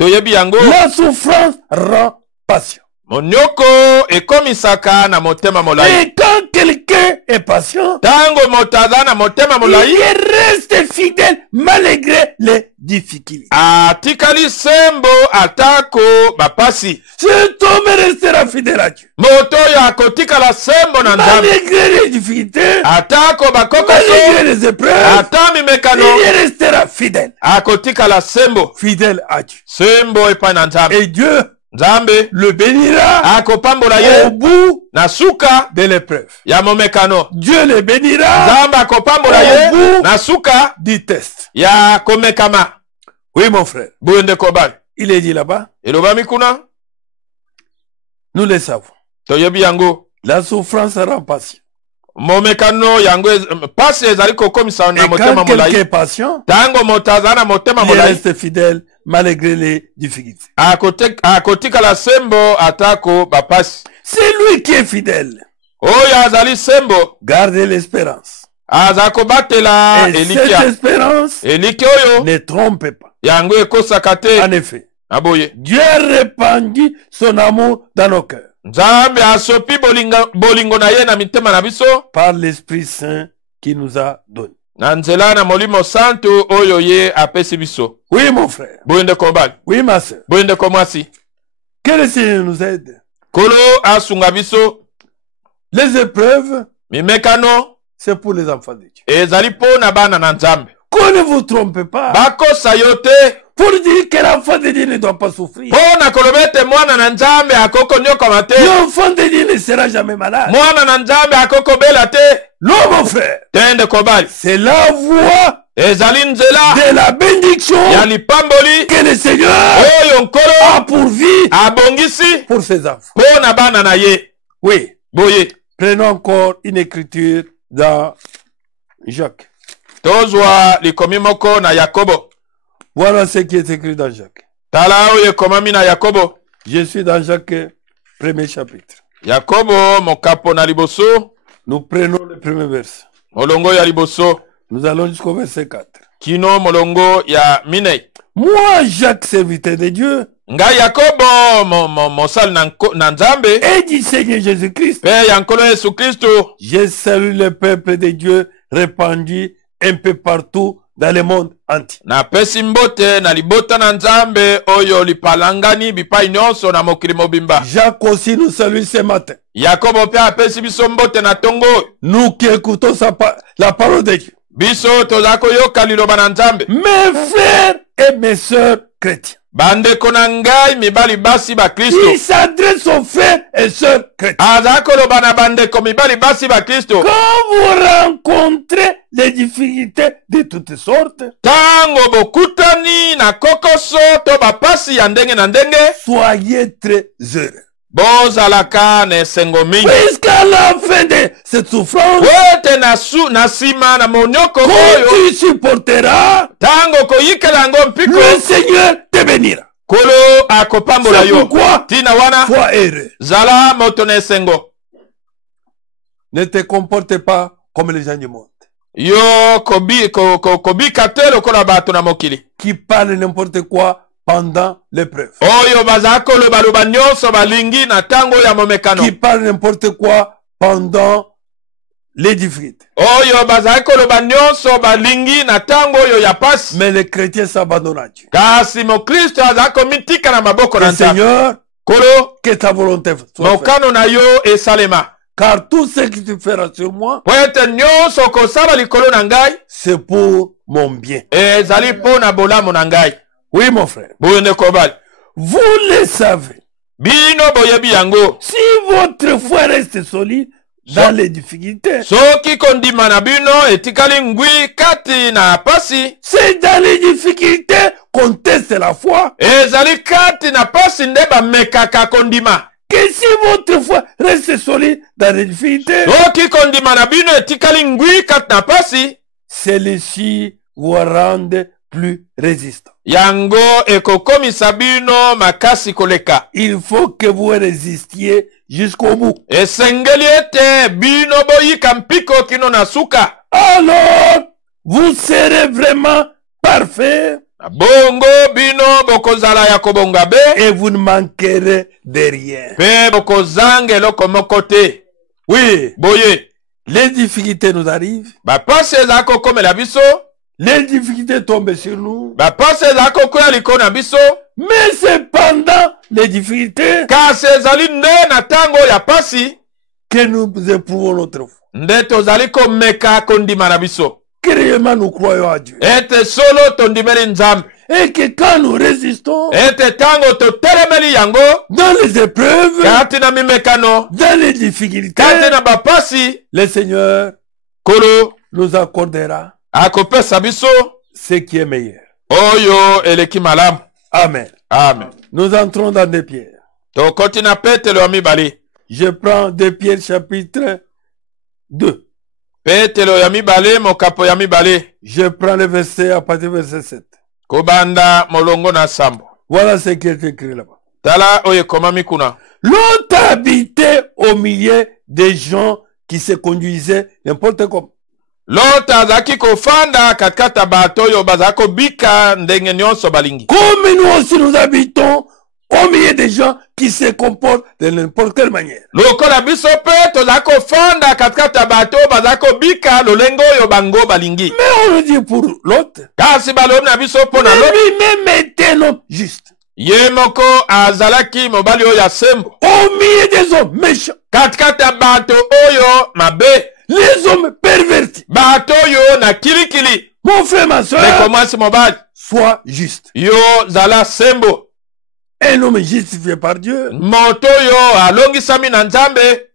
toyebi yango La souffrance rend patient. monyoko ekomisaka na motema molai. Et quand quelqu'un est patient, Tango moto aza na motema molai, il reste fidèle malgré les difficultés. atikali sembo atako bapasi. Cet homme restera fidèle à Dieu. Moto oyo akotikala sembo na Nzambe Malgré les difficultés, atako bakokoso, malgré les épreuves, ata mimekano, il restera fidèle. akotikala sembo Fidèle à Dieu. sembo epai na Nzambe. Et Dieu Nzambe le bénira akopambola au ye bout na suka de l'épreuve. ya momekano. Dieu le bénira Nzambe akopambola au ye bout na suka du test. ya komekama. Oui, mon frère. Boyende kobali Il est dit là-bas, elobami kuna nous le savons. toyebi yango La souffrance rend patient. momekano yango pasi ezali kokomisa na Et motema quand quelqu'un molai. est patient, Tango moto aza na motema il molai, reste fidèle malgré les difficultés. akotikala sembo atako bapasi. C'est lui qui est fidèle. Oyo azali sembo Gardez l'espérance. aza kobatela Et cette elikia. espérance Eliki oyo ne trompe pas. yango ekosaka te. En effet, Aboye Dieu répandit son amour dans nos cœurs Nzambe asopi bolingo na ye na mitema na biso par l'Esprit Saint qui nous a donné. na nzela na molimo santo oyo ye apesi biso. Oui, mon frère. Boyende kobali Oui, ma soeur. boyende komwasi Que le Seigneur nous aide. kolo asunga biso. Les épreuves, Mimekano c'est pour les enfants de Dieu. ezali mpo na bana na Nzambe. Qu'on ne vous trompe pas. Bakosa yo te Pour dire que l'enfant de Dieu ne doit pas souffrir. mpo na koloba ete mwana na Nzambe akoko nyokoma te. L'enfant de Dieu ne sera jamais malade. Mwana na Nzambe akoko bela te. Non, mon frère. Tende kobali C'est la voie ezali nzela de la bénédiction ya lipamboli que le Seigneur oyo nkolo a pourvu abongisi pour ses enfants. mpo na bana na ye. Oui. Boye Prenons encore une écriture dans Jacques. tozwa likomi moko na Yakobo. Voilà ce qui est écrit dans Jacques. Tala oyo ekomami na Yakobo. Je suis dans Jacques, premier chapitre. Yakobo mokapo na liboso Nous prenons le premier verset. molongo ya liboso Nous allons jusqu'au verset 4. kino molongo ya minei. Moi, Jacques, serviteur de Dieu, Nga Yakobo mosali na Nzambe et du Seigneur Jésus-Christ, pe ya nkolo Yesu Kristo, je salue le peuple de Dieu répandu un peu partout dans le monde entier. napesi mbote na libota na Nzambe oyo lipalangani bipai nyonso na mokili mobimba. Jacques aussi nous salue ce matin. Yakobo pe apesi biso mbote na tongo. Nous qui écoutons la parole de Dieu. Biso toza koyoka liloba na Nzambe. Mes frères et mes sœurs chrétiens. Bandeko na ngai mibali basi ba Kristo. Il s'adresse aux frères et sœurs chrétiens. Aza koloba na bandeko mibali basi ba Kristo. Quand vous rencontrez les difficultés de toutes sortes, Tango bokutani na kokoso to bapasi ya ndenge na ndenge, soyez très heureux. bozalaka na esengo mingi. Puisqu'à la fin de cette souffrance, Wete na sima na monyoko quand oyo, tu supporteras, tango koyikela yango mpiko, le Seigneur te bénira. kolo akopambola C'est yo. pourquoi, Tina wana sois heureux. zala moto na esengo. Ne te comporte pas comme les gens du monde, Yo kobika te lokola bato na mokili qui parlent n'importe quoi pendant l'épreuve, oyo bazala kolobaloba nyonso balingi na tango ya momekano, qui parlent n'importe quoi pendant les difficultés. oyo bazala koloba nyonso balingi na tango oyo ya pasi. Mais les chrétiens s'abandonnent à Dieu. Kasi mokristo azala komitika na maboko na Le Nzambe. Seigneur, Kolo que ta volonté soit faite. mokano na yo esalema. Car tout ce que tu feras sur moi, Po ete nyonso kosala likolo na ngai c'est pour mon bien. ezali mpo na bolamu na ngai. Oui, mon frère. Boyende kobali Vous le savez. bino boyebi yango. Si votre foi reste solide dans les difficultés, Soki kondima na bino etikali ngwi kati na pasi, c'est dans les difficultés qu'on teste la foi. ezali kati na pasi nde bamekaka kondima. Que si votre foi reste solide dans les difficultés, Soki kondima na bino etikali ngwi kati na pasi, celle-ci vous rende plus résistant. yango ekokomisa bino makasi koleka. Il faut que vous résistiez jusqu'au bout. Esengeli ete bino boyika mpiko kino na suka. Alors, vous serez vraiment parfait Bongo bino bokozala ya kobonga be. Et vous ne manquerez de rien. Pe bokozange loko mokote. Oui. Boye. Les difficultés nous arrivent. Bapase ezako komela biso. Les difficultés tombent sur nous. Bapase ezako koya likona biso. Mais c'est pendant les difficultés Kasi ezali nde na tango ya pasi. que nous éprouvons notre foi. Nde tozali komeka kondima na biso. Que réellement nous croyons à Dieu. Ete solo tondimeli nzambe. Et que quand nous résistons Ete tango totelemeli yango. dans les épreuves, Kati na mimekano. dans les difficultés, Kati na bapasi. le Seigneur Kolo nous accordera akopesa biso. ce qui est meilleur. Oyo eleki malamu. Amen. Amen. Nous entrons dans des pierres. Tokoti na Petelo ya mibale. Je prends des pierres chapitre 2. Petelo ya mibale mokapo ya mibale. Je prends le verset à partir du verset 7. Kobanda molongo na sambo. Voilà ce qui est écrit là-bas. Tala oye komami kuna. L'autre habitait au milieu des gens qui se conduisaient n'importe comment. Lota azaki kofanda katikata bato oyo bazako bika ndenge nyonso balingi. Comme nous aussi nous habitons au milieu des gens qui se comportent de n'importe quelle manière. Lokola biso pe tozako fanda katikata bato bazako bika lolengo oyo bango balingi. Mais on le dit pour l'autre. Kasi balobi na biso pona Mais lo. lui-même était un homme juste. Ye moko azalaki mobali oyo asembo. Au milieu des hommes méchants. Katikata bato oyo mabe. Les hommes pervertis. Bato oyo na kilikili. Mon frère, ma soeur, Ndeko mwasi mobali. sois juste. Yo zala sembo. Un homme justifié par Dieu. Moto yo alongisami na nzambe.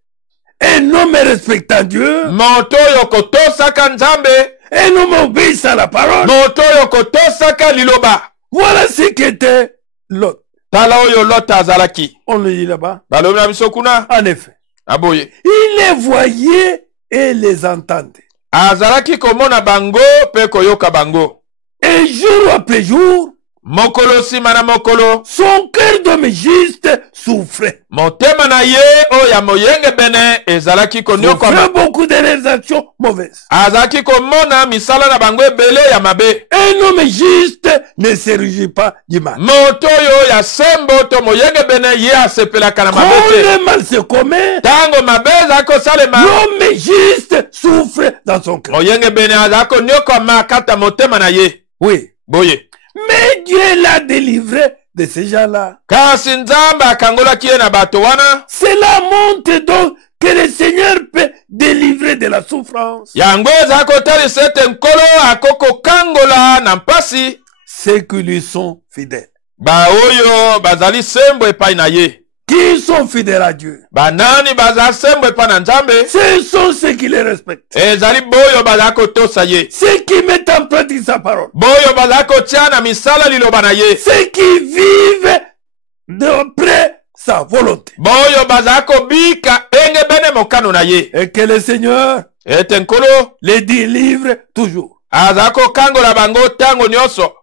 Un homme respectant Dieu. Moto yo kotosaka nzambe. Un homme obéissant à la parole. Moto yo kotosaka liloba. Voilà ce qu'était Lot. Tala oyo Lot azalaki. On le dit là-bas. Balobi na biso kuna. En effet. Aboye. Il les voyait et les entendait. Azalaki komona bango pe koyoka bango. Et jour après jour, Mokolo sima na mokolo. son cœur d'homme juste souffrait. Motema na ye oyo ya moyenge bene ezalaki konyoka. Souffrait beaucoup de leurs actions mauvaises. Azalaki komona misala na bango ebele ya mabe. Un homme juste ne se réjouit pas du mal. Moto yo ya sembo to moyenge bene ye asepelaka na Quand mabe te. le mal se commet, Tango mabe ezalaki kosalema. l'homme juste souffre dans son cœur. Moyenge bene azalaki konyokama kata motema na ye. Oui. Boye. Mais Dieu l'a délivré de ces gens-là. Kasi nzambe akangolaki ye na bato wana. Cela montre donc que le Seigneur peut délivrer de la souffrance Yango ezalaki kotalisa ete nkolo akokokangola na mpasi. ceux qui lui sont fidèles. Baoyo bazali sembo epai na ye. Qui sont fidèles à Dieu. Banani bazali sembo epai na nzambe. Ce sont ceux qui les respectent. Ezali boyo bazali kotosa ye. Ceux qui mettent en pratique sa parole. Boyo bazali kotia na misala liloba na ye. Ceux qui vivent d'après sa volonté. Boyo bazali kobika enge bene mokano na ye. Et que le Seigneur Ete nkolo les délivre toujours. azali kokangola bango tango nyonso.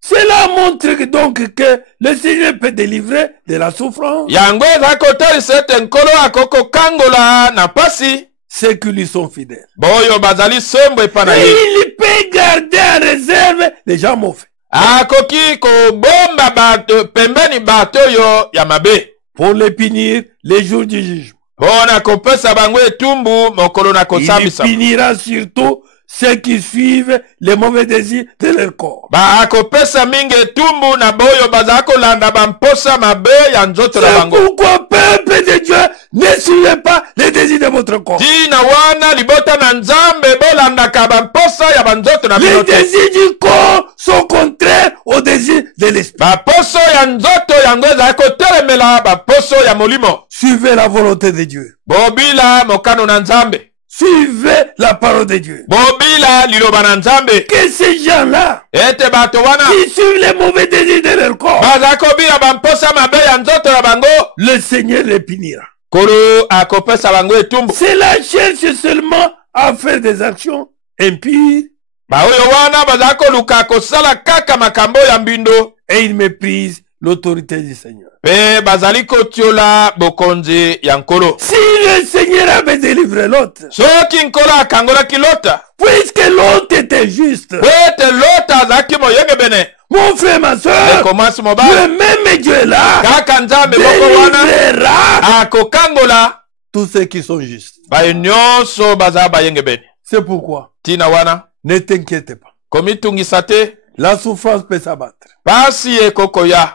Cela montre donc que le Seigneur peut délivrer de la souffrance Yango ezali kotalisa ete nkolo akokokangola na mpasi. ceux qui lui sont fidèles. Boyo bazali sembo epai na Et ye. il peut garder en réserve les gens mauvais Akoki kobomba bato pembeni bato yo ya mabe. pour les punir les jours du jugement. Pona kopesa bango etumbu mokolo na Il kosambisa. punira surtout ceux qui suivent les mauvais désirs de leur corps. Ba akopesa mingi etumbu na boyo bazala kolanda bamposa mabe ya nzoto na C'est bango. pourquoi, peuple de Dieu, ne suivez pas les désirs de votre corps. Tina wana libota na nzambe bolandaka bamposa ya banzoto na Les bino te. désirs du corps sont contraires aux désirs de l'esprit. Baposo ya nzoto yango ezali kotelemela baposo ya molimo. Suivez la volonté de Dieu. Bobila mokano na nzambe. Suivez la parole de Dieu. Bobila liloba na nzambe. Que ces gens-là Ete bato wana qui suivent les mauvais désirs de leur corps, bazali kobila bamposa mabe ya nzoto na bango. le Seigneur les punira. Kolo akopesa bango etumbu. Cela cherche seulement à faire des actions impures Baoyo wana bazali koluka kosala kaka makambo ya mbindo. et ils méprisent l'autorité du Seigneur. Pe bazali kotiola bokonzi ya nkolo. Si le Seigneur avait délivré l'autre, Soki nkolo akangolaki Lota. puisque l'autre était juste, Po ete Lota azalaki moyenge bene. Mon frère, ma soeur, Nekomwasi mobali. le même Dieu est là. Kaka nzambe moko wana Délivrera akokangola tous ceux qui sont justes. baye nyonso baza bayengebeni. C'est pourquoi, Tina wana ne t'inquiète pas. komitungisa te, La souffrance peut s'abattre. pasi ekokoya,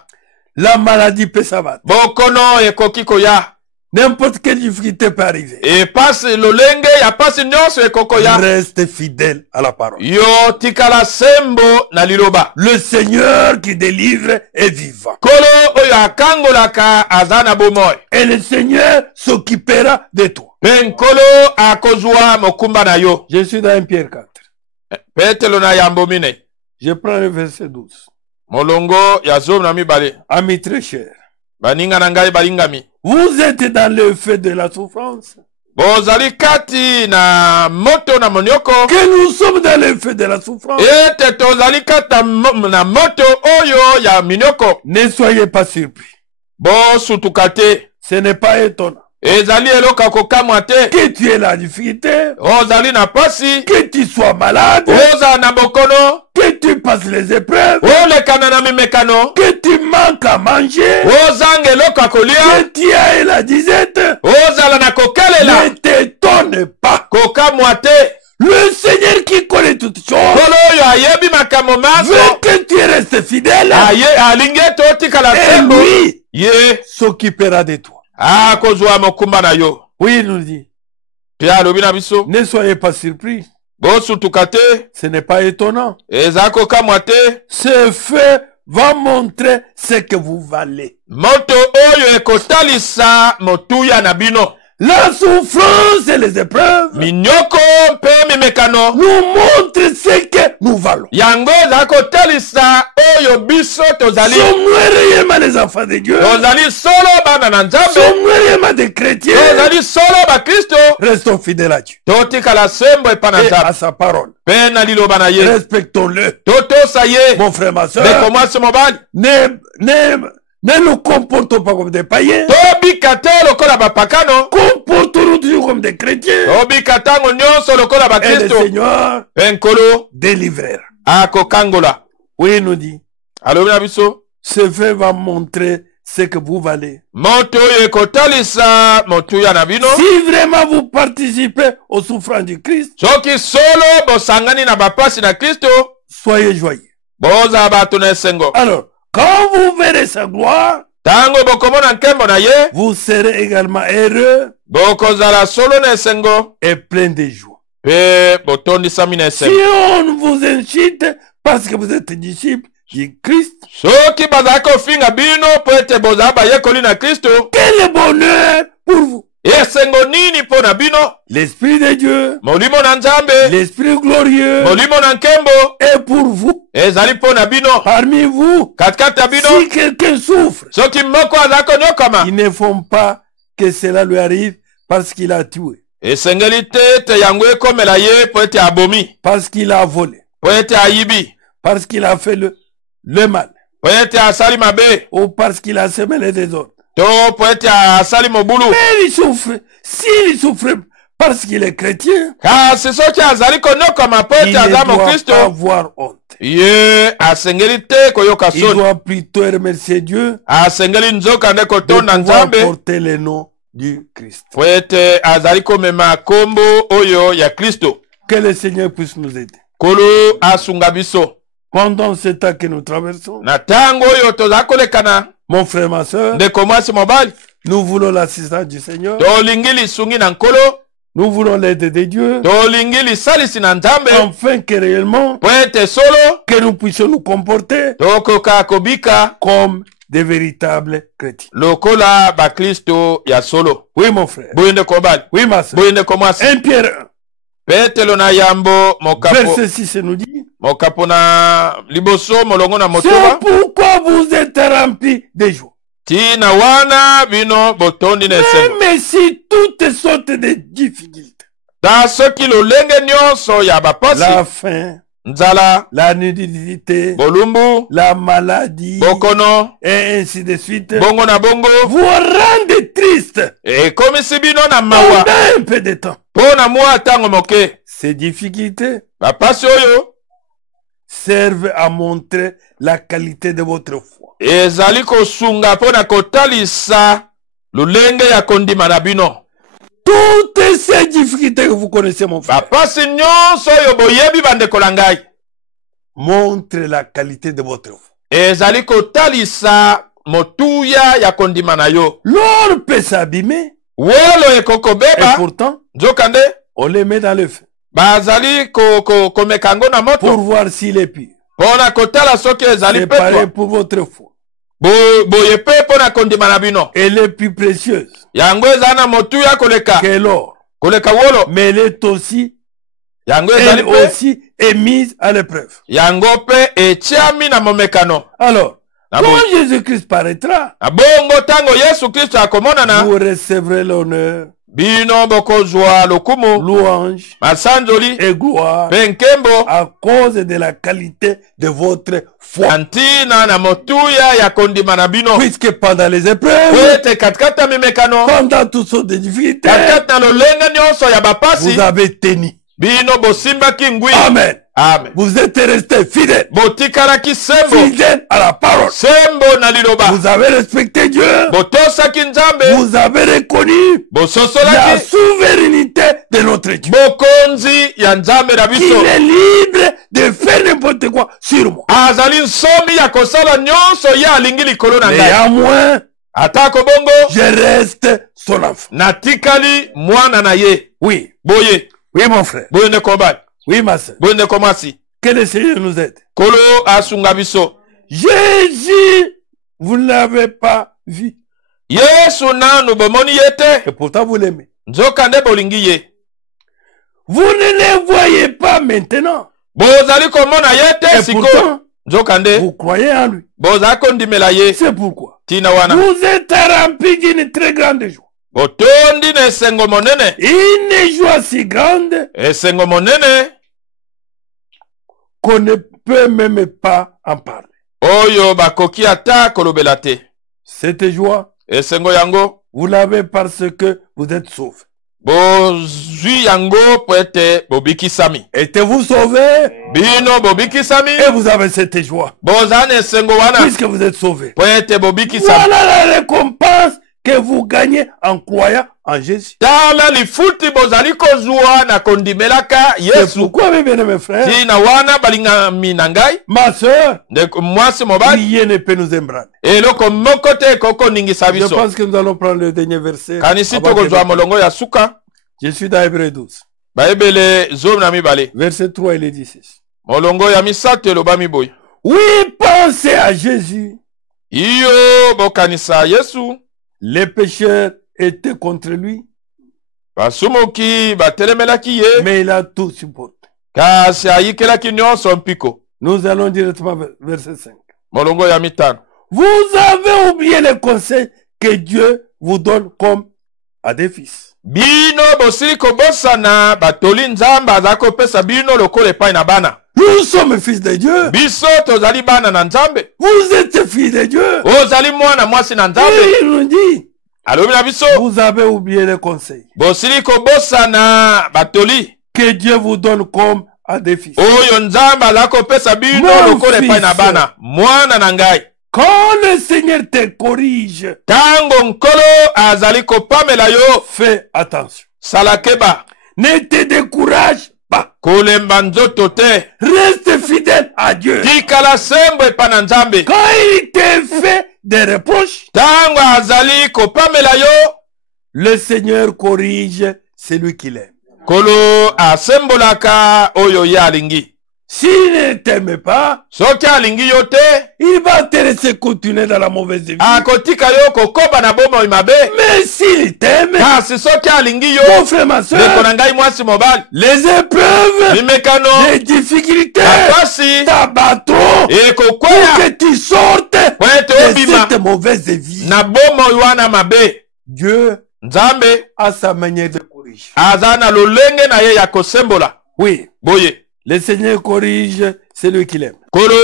La maladie peut s'abattre. bokono ekoki koya, N'importe quelle difficulté peut arriver. e pasi lolenge ya pasi nyonso ekokoya. Reste fidèle à la parole. Yo tikala sembo na liloba. Le Seigneur qui délivre est vivant. Kolo oyo akangolaka aza na bomoi. Et le Seigneur s'occupera de toi. Pe nkolo akozwa mokumba na yo. Je suis dans 1 Pierre 4. Petelo na yambo mine. Je prends le verset 12. Molongo ya zomu na mibale. Amis très chers, Baninga na ngai balingami. vous êtes dans le feu de la souffrance. Bozali kati na moto na monioko. Que nous sommes dans le feu de la souffrance. Ete tozali kata na moto oyo ya minioko. Ne soyez pas surpris. Bosutuka te. Ce n'est pas étonnant. Ezali eloka kokamwa te. Que tu aies la difficulté, Ozali na pasi. que tu sois malade, Oza na bokono. que tu passes les épreuves, Olekana na mimekano. que tu manques à manger, Ozanga eloka kolia. que tu aies la disette. Ozala na kokelela. Ne t'étonne pas. Kokamwa te. Le Seigneur qui connaît toutes choses Kolo oyo ayebi makambo maso. veut que tu restes fidèle Alingi ete otikala et sembo. lui Ye s'occupera de toi. akozwa mokumba na yo. Oui, il nous dit, Pe alobi na biso. ne soyez pas surpris. Bosutuka te. Ce n'est pas étonnant. Eza kokamwa te. Ce feu va montrer ce que vous valez. Moto oyo ekotalisa motuya na bino. La souffrance et les épreuves Minyoko mpe mimekano. nous montrent ce que nous valons. Yango eza kotalisa oyo biso tozali. Sommes-nous réellement les enfants de Dieu? Tozali solo bana na nzambe. Sommes-nous réellement des chrétiens? Tozali solo bakristo. Restons fidèles à Dieu Totikala sembo epa na et nzambe. à sa parole. Mpe na liloba na ye. Respectons-le. Totosa ye. Mon frère, ma soeur, Ndeko mwasi mobali. ne nous comportons pas comme des païens. Tobika te lokola bapakano. Comportons-nous toujours comme des chrétiens. Tobika tango nyonso lokola Et le bakristo. Seigneur Mpe nkolo délivrera. akokangola. Oui, il nous dit, Alobi na biso. ce feu va montrer ce que vous valez. Moto oyo ekotalisa motuya na bino. Si vraiment vous participez aux souffrances du Christ, Soki solo bosangani na bapasi na Kristo, soyez joyeux. boza bato na esengo. Alors, quand vous verrez sa gloire, Tango bokomona nkembo na ye, vous serez également heureux bokozala solo na esengo, et plein de joie. pe botondisami na Si esengo. on vous incite parce que vous êtes disciples du Christ, Soki bazala kofinga bino po ete bozala bayekoli na Kristo, quel bonheur pour vous. esengo nini mpo na bino? L'Esprit de Dieu, Molimo na Nzambe, l'Esprit glorieux molimo na nkembo, est pour vous. ezali mpo na bino. Parmi vous, Katikati ya bino, si quelqu'un souffre, soki moko azala konyokama, ils ne font pas que cela lui arrive parce qu'il a tué, esengeli te ete yango ekomela ye po ete abomi, parce qu'il a volé, po ete ayibi, parce qu'il a fait le mal, po ete asali mabe, ou parce qu'il a semé les désordres. to po ete asali mobulu. Mais il souffre. S'il souffre parce qu'il est chrétien, Kasi soki azali konyokama po il ete ne aza doit mokristo, pas avoir honte. ye asengeli te koyoka Il soni, doit plutôt remercier Dieu asengeli nzoka nde de kotonda pouvoir Nzambe porter le nom du Christ. po ete azali komema kombo oyo ya Kristo. Que le Seigneur puisse nous aider. Kolo asunga biso Pendant ce temps que nous traversons, na ntango oyo tozali kolekana. mon frère, ma soeur, Ndeko mwasi mobali, nous voulons l'assistance du Seigneur. tolingi lisungi na nkolo, Nous voulons l'aide de Dieu. tolingi lisalisi na Nzambe Afin que réellement, po ete solo que nous puissions nous comporter tokoka kobika comme des véritables chrétiens. lokola bakristo ya solo. Oui, mon frère. Boye ndeko mobali, Oui, ma soeur. boye ndeko mwasi. 1 Pierre 1, Petelo na yambo mokapo, verset 6 nous dit, mokapo na liboso molongo na c'est motoba. pourquoi vous êtes remplis de joie. Tina wana bino botondi na esengo. Même si toutes sortes de difficultés, Ta soki lolenge nyonso ya bapasi, la faim, nzala, la nudité, bolumbu, la maladie, bokono, et ainsi de suite, bongo na bongo, vous rendez triste ekomisi bino na mawa pendant un peu de temps. mpo na mwa ntango moke. Ces difficultés, Bapasi oyo servent à montrer la qualité de votre foi. ezali kosunga mpo na kotalisa lolenge ya kondima na bino. Toutes ces difficultés que vous connaissez, mon frère, bapasi nyonso oyo boyebi bandeko na ngai montrent la qualité de votre foi. ezali kotalisa motuya ya kondima na yo. L'or peut s'abîmer, wolo et ekokobeba pourtant, nzokande on les met dans le feu bazali komeka yango na pour moto voir s'il est pur. mpo na kotala soki ezali C'est pareil petwa. pour votre foi. Boye mpe mpo na kondima na bino. Elle est plus précieuse yango ezali na motuya koleka que l'or, wolo. mais elle est aussi, yango ezali elle mpe aussi est mise à l'épreuve. yango mpe etiami na momekano. Alors, Ah quand bon? Jésus-Christ paraîtra, na bongo ntango yesu kristo akomonana vous recevrez l'honneur, bino bokozwa lokumu louange masanzoli et gloire mpe nkembo à cause de la qualité de votre foi. na ntina na motuya ya kondima na bino. Puisque pendant les po épreuves, ete katikati ya mimekano pendant toutes sortes de difficultés, katikati na lolenge nyonso ya bapasi vous avez tenu. bino bosimbaki ngwi. Amen. amen. Vous êtes restés fidèles, botikalaki sembo fidèles à la parole. sembo na liloba. Vous avez respecté Dieu. botosaki nzambe Vous avez reconnu la bososolaki souveraineté de notre Dieu. bokonzi ya nzambe na biso. Il est libre de faire n'importe quoi sur moi. azali nsomi ya kosala nyonso ye alingi likolo na ngai. Néanmoins, atako bongo je reste son enfant. natikali mwana na ye. Oui, boye oui, mon frère. boye ndeko mobali Oui, ma soeur. boye ndeko mwasi Que le Seigneur nous aide. kolo asunga biso. Jésus, vous ne l'avez pas vu. yesu nanu bomoni ye te Et pourtant, vous l'aimez. nzokande bolingi ye. Vous ne les voyez pas maintenant. bozali komona ye te Et sikoyo pourtant, nzokande vous croyez en lui. bozali kondimela ye. C'est pourquoi tina wana vous êtes remplis d'une très grande joie. botondi na esengo monene. Une joie si grande esengo monene qu'on ne peut même pas en parler. oyo bakoki ata kolobela te. Cette joie, esengo yango vous l'avez parce que vous êtes sauvés. bozwi yango po ete bobikisami. Êtes-vous sauvés? bino bobikisami Et vous avez cette joie. bozala na esengo wana Puisque vous êtes sauvés. po ete bobikisami. Voilà la récompense que vous gagnez en croyant en Jésus. tala lifuti bozali kozwa na kondimelaka C'est yesu. pourquoi, mes bien-aimés frères, tina wana balingami na ngai ma soeur, mwasi mobali rien ne peut nous embranler. eloko moko te ekokondingisa Je biso. pense que nous allons prendre le dernier verset. kanisi avant que tokozwa nous- molongo ya suka. Je suis dans Hébreu 12. bayebele 12 Verset 3 et 16. molongo ya misato elobami boye. Oui, pensez à Jésus. iyo bokanisa yesu. Les pécheurs étaient contre lui, basumuki batelemelaki ye mais il a tout supporté. kasi ayikelaki nyonso mpiko. Nous allons directement vers verset 5. molongo ya mitano. Vous avez oublié les conseils que Dieu vous donne comme à des fils. bino bosili kobosana batoli nzambe azali kopesa bino lokola epai na bana. Nous sommes fils de Dieu. biso tozali bana na nzambe. Vous êtes fils de Dieu. ozali mwana mwasi na nzambe. Et il nous dit, alobi na biso vous avez oublié les conseils bosili kobosana batoli que Dieu vous donne comme à des fils. oyo nzambe azali kopesa bino Mon lokola epai na fils. bana. mwana na ngai Quand le Seigneur te corrige, ntango nkolo azali kopamela yo fais attention. sala keba. Ne te décourage pas. kolemba nzoto te. Reste fidèle à Dieu. tikala sembo epai na nzambe. Quand il te fait des reproches, ntango azali kopamela yo le Seigneur corrige celui qu'il aime. nkolo asembolaka oyo ye alingi. S'il ne t'aime pas, soki alingi yo te il va te laisser continuer dans la mauvaise vie. akotika yo kokoba na bomoi mabe. Mais s'il t'aime, kasi soki alingi yo mon frère, ma ndeko soeur, na ngai mwasi mobali les épreuves, mimekano les difficultés apasi t'abattront pour ekokweya que tu sortes po ete de obima cette mauvaise vie. na bomoi wana mabe. Dieu nzambe a sa manière de corriger. aza na lolenge na ye ya kosembola. Oui, boye le Seigneur corrige celui qu'il aime. nkolo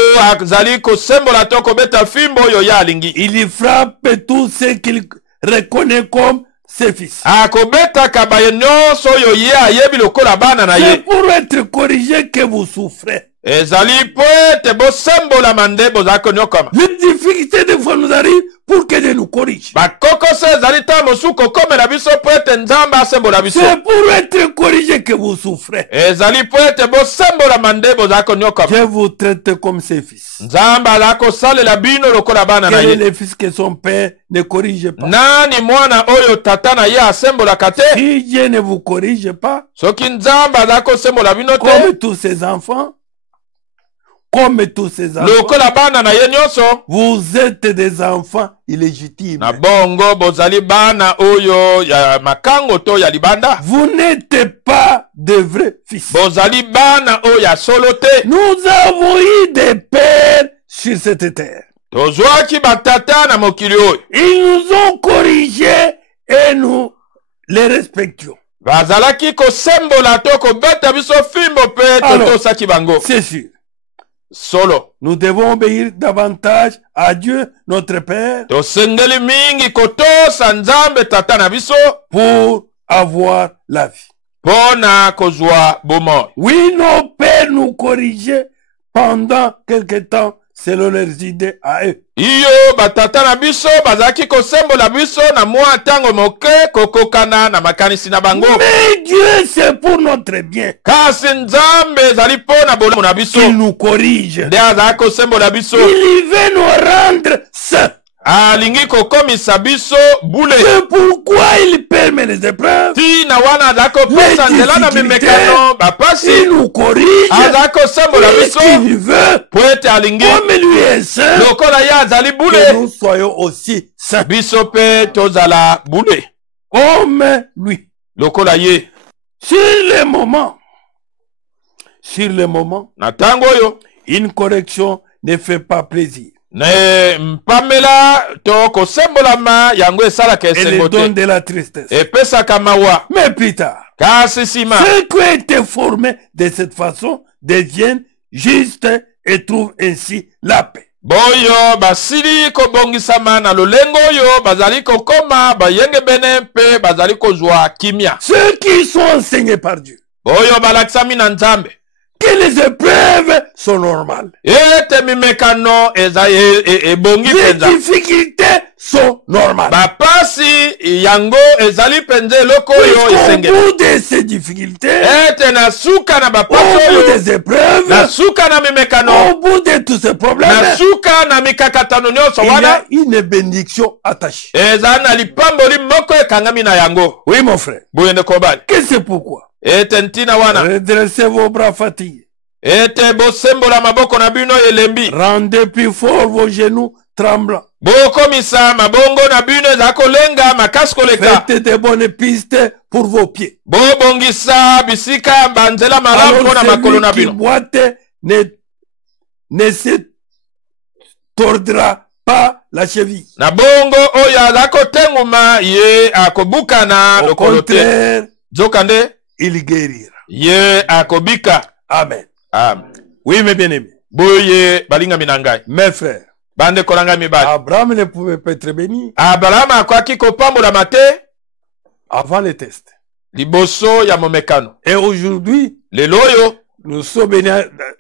azali kosembola to kobeta fimbo oyo ye alingi. Il frappe tous ceux qu'il reconnaît comme ses fils. akobetaka baye nyonso oyo ye ayebi lokola bana na C'est ye. pour être corrigé que vous souffrez. ezali po ete bosembolama nde bozali konyokama. Les difficultés des fois nous arrivent pour que Dieu nous corrige. Bakokoso ezali ta mosusu kokomela biso po ete nzambe asembola biso. C'est pour être corrigé que vous souffrez. Ezali po ete bosembolama nde bozali konyokama. Dieu vous traite comme ses fils. Nzambe azali kosalela bino lokola bana na Quel est ye. le fils que son père ne corrige pas? Nani mwana oyo tata na ye asembolaka te? Si Dieu ne vous corrige pas, Soki nzambe azali kosembola bino te, comme tous ses enfants, lokola bana na ye nyonso, vous êtes des enfants illégitimes. na bongo bozali bana oyo ya makango to ya libanda. Vous n'êtes pas de vrais fils. Bozali bana oyo ya solo te. Nous avons eu des pères sur cette terre. Tozwaki batata na mokili oyo. Ils nous ont corrigés et nous les respections. Bazalaki kosembola to kobeta biso fimbo pe totosaki bango. C'est sûr. Solo. Nous devons obéir davantage à Dieu, notre Père, Tosengeli mingi kotosa nzambe tata na biso pour avoir la vie. pona kozwa bomoi. Oui, nos pères nous corrigeaient pendant quelque temps selon leurs idées à eux. Iyo batata na biso bazaki kosembola biso na mwa tango moke kokokana na makanisi na bango. Mais Dieu, c'est pour notre bien. Kasi nzambe ezali pona bolamu na biso. Il nous corrige. Nde azali kosembola biso. Il veut nous rendre saints. Alingi kokomisa biso bule. C'est pourquoi il permet les épreuves. Tina wana azali kopesa nzela na mimekano bapasi. Il nous corrige. Azali kosembola biso Il veut, po ete alingi comme lui est saint, lokola ye azali que bule nous soyons aussi saints. biso pe tozala bule Comme lui. lokola ye. Sur le moment, Na tango oyo une correction ne fait pas plaisir. ne mpamela to kosembolama yango esalaka Elle esengo donne te, de la tristesse. epesaka mawa. Mais plus tard, Kasi nsima ceux qui ont été formés de cette façon deviennent justes et trouvent ainsi la paix. boyo basili kobongisama na lolengo oyo bazali kokoma bayenge bene mpe bazali kozwa kimia. Ceux qui sont enseignés par Dieu, Boyo balakisami na nzambe que les épreuves sont normales. ete mimekano ebongi Les mpenza. difficultés sont normales. Bapasi yango ezali mpenza eloko oyo Puisqu'au esengeli. bout de ces difficultés, Ete na suka na au bapasi bout oyo, des épreuves, na suka na mimekano, au bout de tous ces problèmes, na suka na mikakatano nyonso il y wana, a une bénédiction attachée. ezali na lipamboli moko ekangami na yango. Oui, mon frère. Boyende kobali. Que c'est pourquoi? Ete ntina wana. Redressez vos bras fatigués. Ete bosembola maboko na bino elembi. Rendez plus fort vos genoux tremblants. Bokomisa mabongo na bino ezali kolenga makasi koleka. Faites de bonnes pistes pour vos pieds. Bobongisa bisika banzela malamu mpona makolo na celui qui bino. boite ne se tordra pas la cheville. Na bongo oyo azali kotenguma ye akobukana Au lokolo te. contraire, Nzokande il guérira. ye akobika. Amen. Amen. Oui, mes bien-aimés, Boye balingami na ngai. mes frères, Bande kolanga mibali. Abraham ne pouvait pas être béni Abraham akwaki kopambolama te avant les tests. liboso ya momekano. Et aujourd'hui, Lelo oyo nous sommes bénis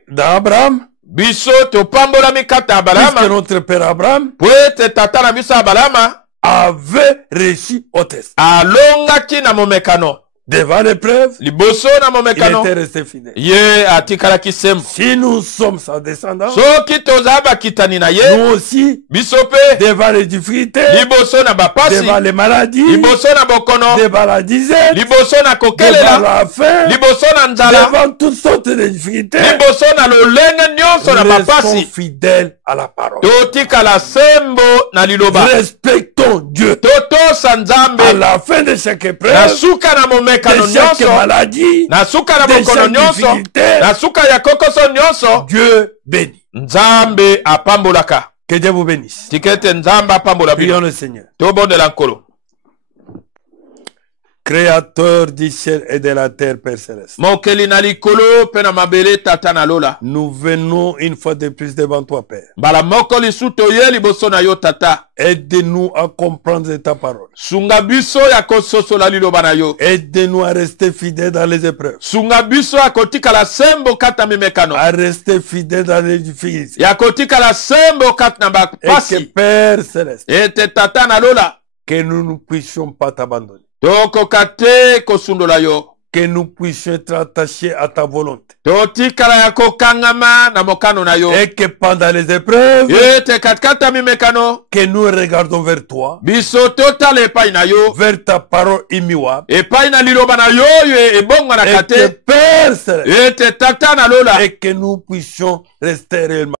d'Abraham, biso topambolami kata ya puisque Abrahama notre père Abraham po ete tata na biso Abrahama avait réussi au test. alongaki na momekano. Devant l'épreuve, Liboso na il momekano était resté fidèle. ye atikalaki sembo. Si nous sommes sa descendance, Soki tozala bakitani na ye nous aussi, biso pe devant les difficultés, liboso na bapasi, devant les maladies, liboso na bokono, devant la disette, liboso na devant kokelela, la faim, liboso na nzala, devant toutes sortes de difficultés, liboso na lolenge nyonso na restons bapasi, fidèles à la parole. totikala sembo na liloba. Respectons Dieu. Totosa nzambe À la fin de chaque na épreuve, suka na momekano de chaque nyonso, maladie, na suka na de bokono chaque nyonso, difficulté, na suka ya kokoso nyonso, Dieu bénit. nzambe apambolaka. Que Dieu vous bénisse. Tikete nzambe apambola Prions bino. le Seigneur. Tobondela nkolo. Créateur du ciel et de la terre, Père Céleste. Mokeli na likolo pe na mabele tata na lola. Nous venons une fois de plus devant toi, Père. Bala moko lisu toye liboso na yo tata. Aide-nous à comprendre ta parole. Sunga biso ya kososola liloba na yo. Aide-nous à rester fidèles dans les épreuves. Sunga biso ya kotika la sembo kata mimekano. À rester fidèles dans les difficultés. Ya kotika la sembo kata na bakpasi. Et que Père Céleste, Ete tata na lola. que nous ne puissions pas t'abandonner. Toko kate kosundola yo. Que nous puissions être attachés à ta volonté. Totikala ya kokangama na mokano na yo. Et que pendant les épreuves, Ete katkata mimekano. que nous regardons vers toi, Biso totale epai na yo. vers ta parole immuable. Epai na liloba na yo ebonga na Et que kate. Père Céleste, Ete tata na lola. et que nous puissions rester réellement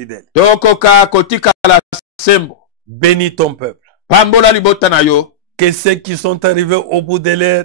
fidèles. Tokoka kotika la sembo. Bénis ton peuple. Pambola libota na yo. Que ceux qui sont arrivés au bout de leurs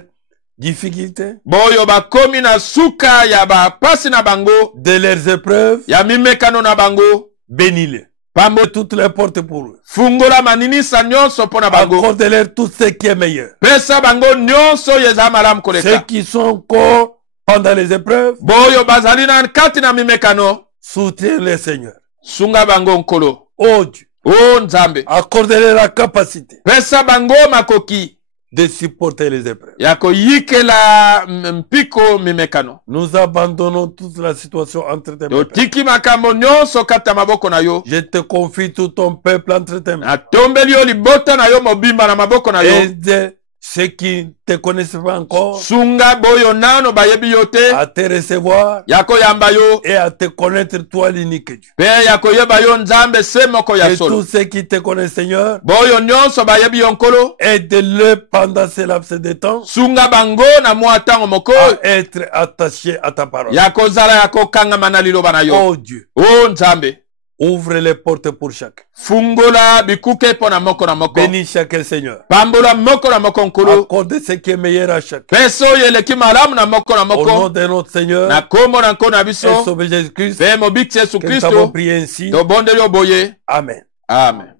difficultés, Boyo bakomi na suka ya bapasi na bango. de leurs épreuves, Ya mimekano na bango. bénis-les. Pambo Toutes les portes pour eux. fungola maninisa nyonso pona bango. Accorde-leur tout ce qui est meilleur. Pesa bango nyonso yeza malamu Ceux koleka. qui sont encore pendant les épreuves, Boyo bazali na kati na mimekano. soutiens-les, Seigneur. Sunga bango nkolo. Oh Dieu, O nzambe. accorde-leur la capacité Pesa bango makoki. de supporter les épreuves. Ya koyikela mpiko mimekano. Nous abandonnons toute la situation entre tes mains. Totiki makambo nyonso kata maboko na yo. Je te confie tout ton peuple entre tes mains. Atombeli yo libota na yo mobimba na maboko na yo. Aide ceux qui ne te connaissent pas encore Sunga boyo nano bayebi yo te. à te recevoir Yako yamba yo. et à te connaître toi l'unique Dieu. Pe yako yeba yo nzambe se moko ya Et solo. tous ceux qui te connaissent, Seigneur, Boyo nyonso bayebi yo nkolo. aide-le pendant ce laps de temps Sunga bango na mwa tango moko. à être attaché à ta parole. Yako zala yako kanga mana liloba na yo. Oh Dieu, O nzambe. ouvre les portes pour chacun. Fungola bikuke pona moko na moko. Bénis chacun, Seigneur. Pambola moko na moko nkolo. Accorde ce qui est meilleur à chacun. Peso yeleki malamu na moko na Au nom moko. de notre Seigneur Na kombo na nko na et biso. Sauveur Jésus-Christ, Pe mobiki Yesu que nous avons Kristo. prié ainsi. Tobondeli oboye. Amen. Amen.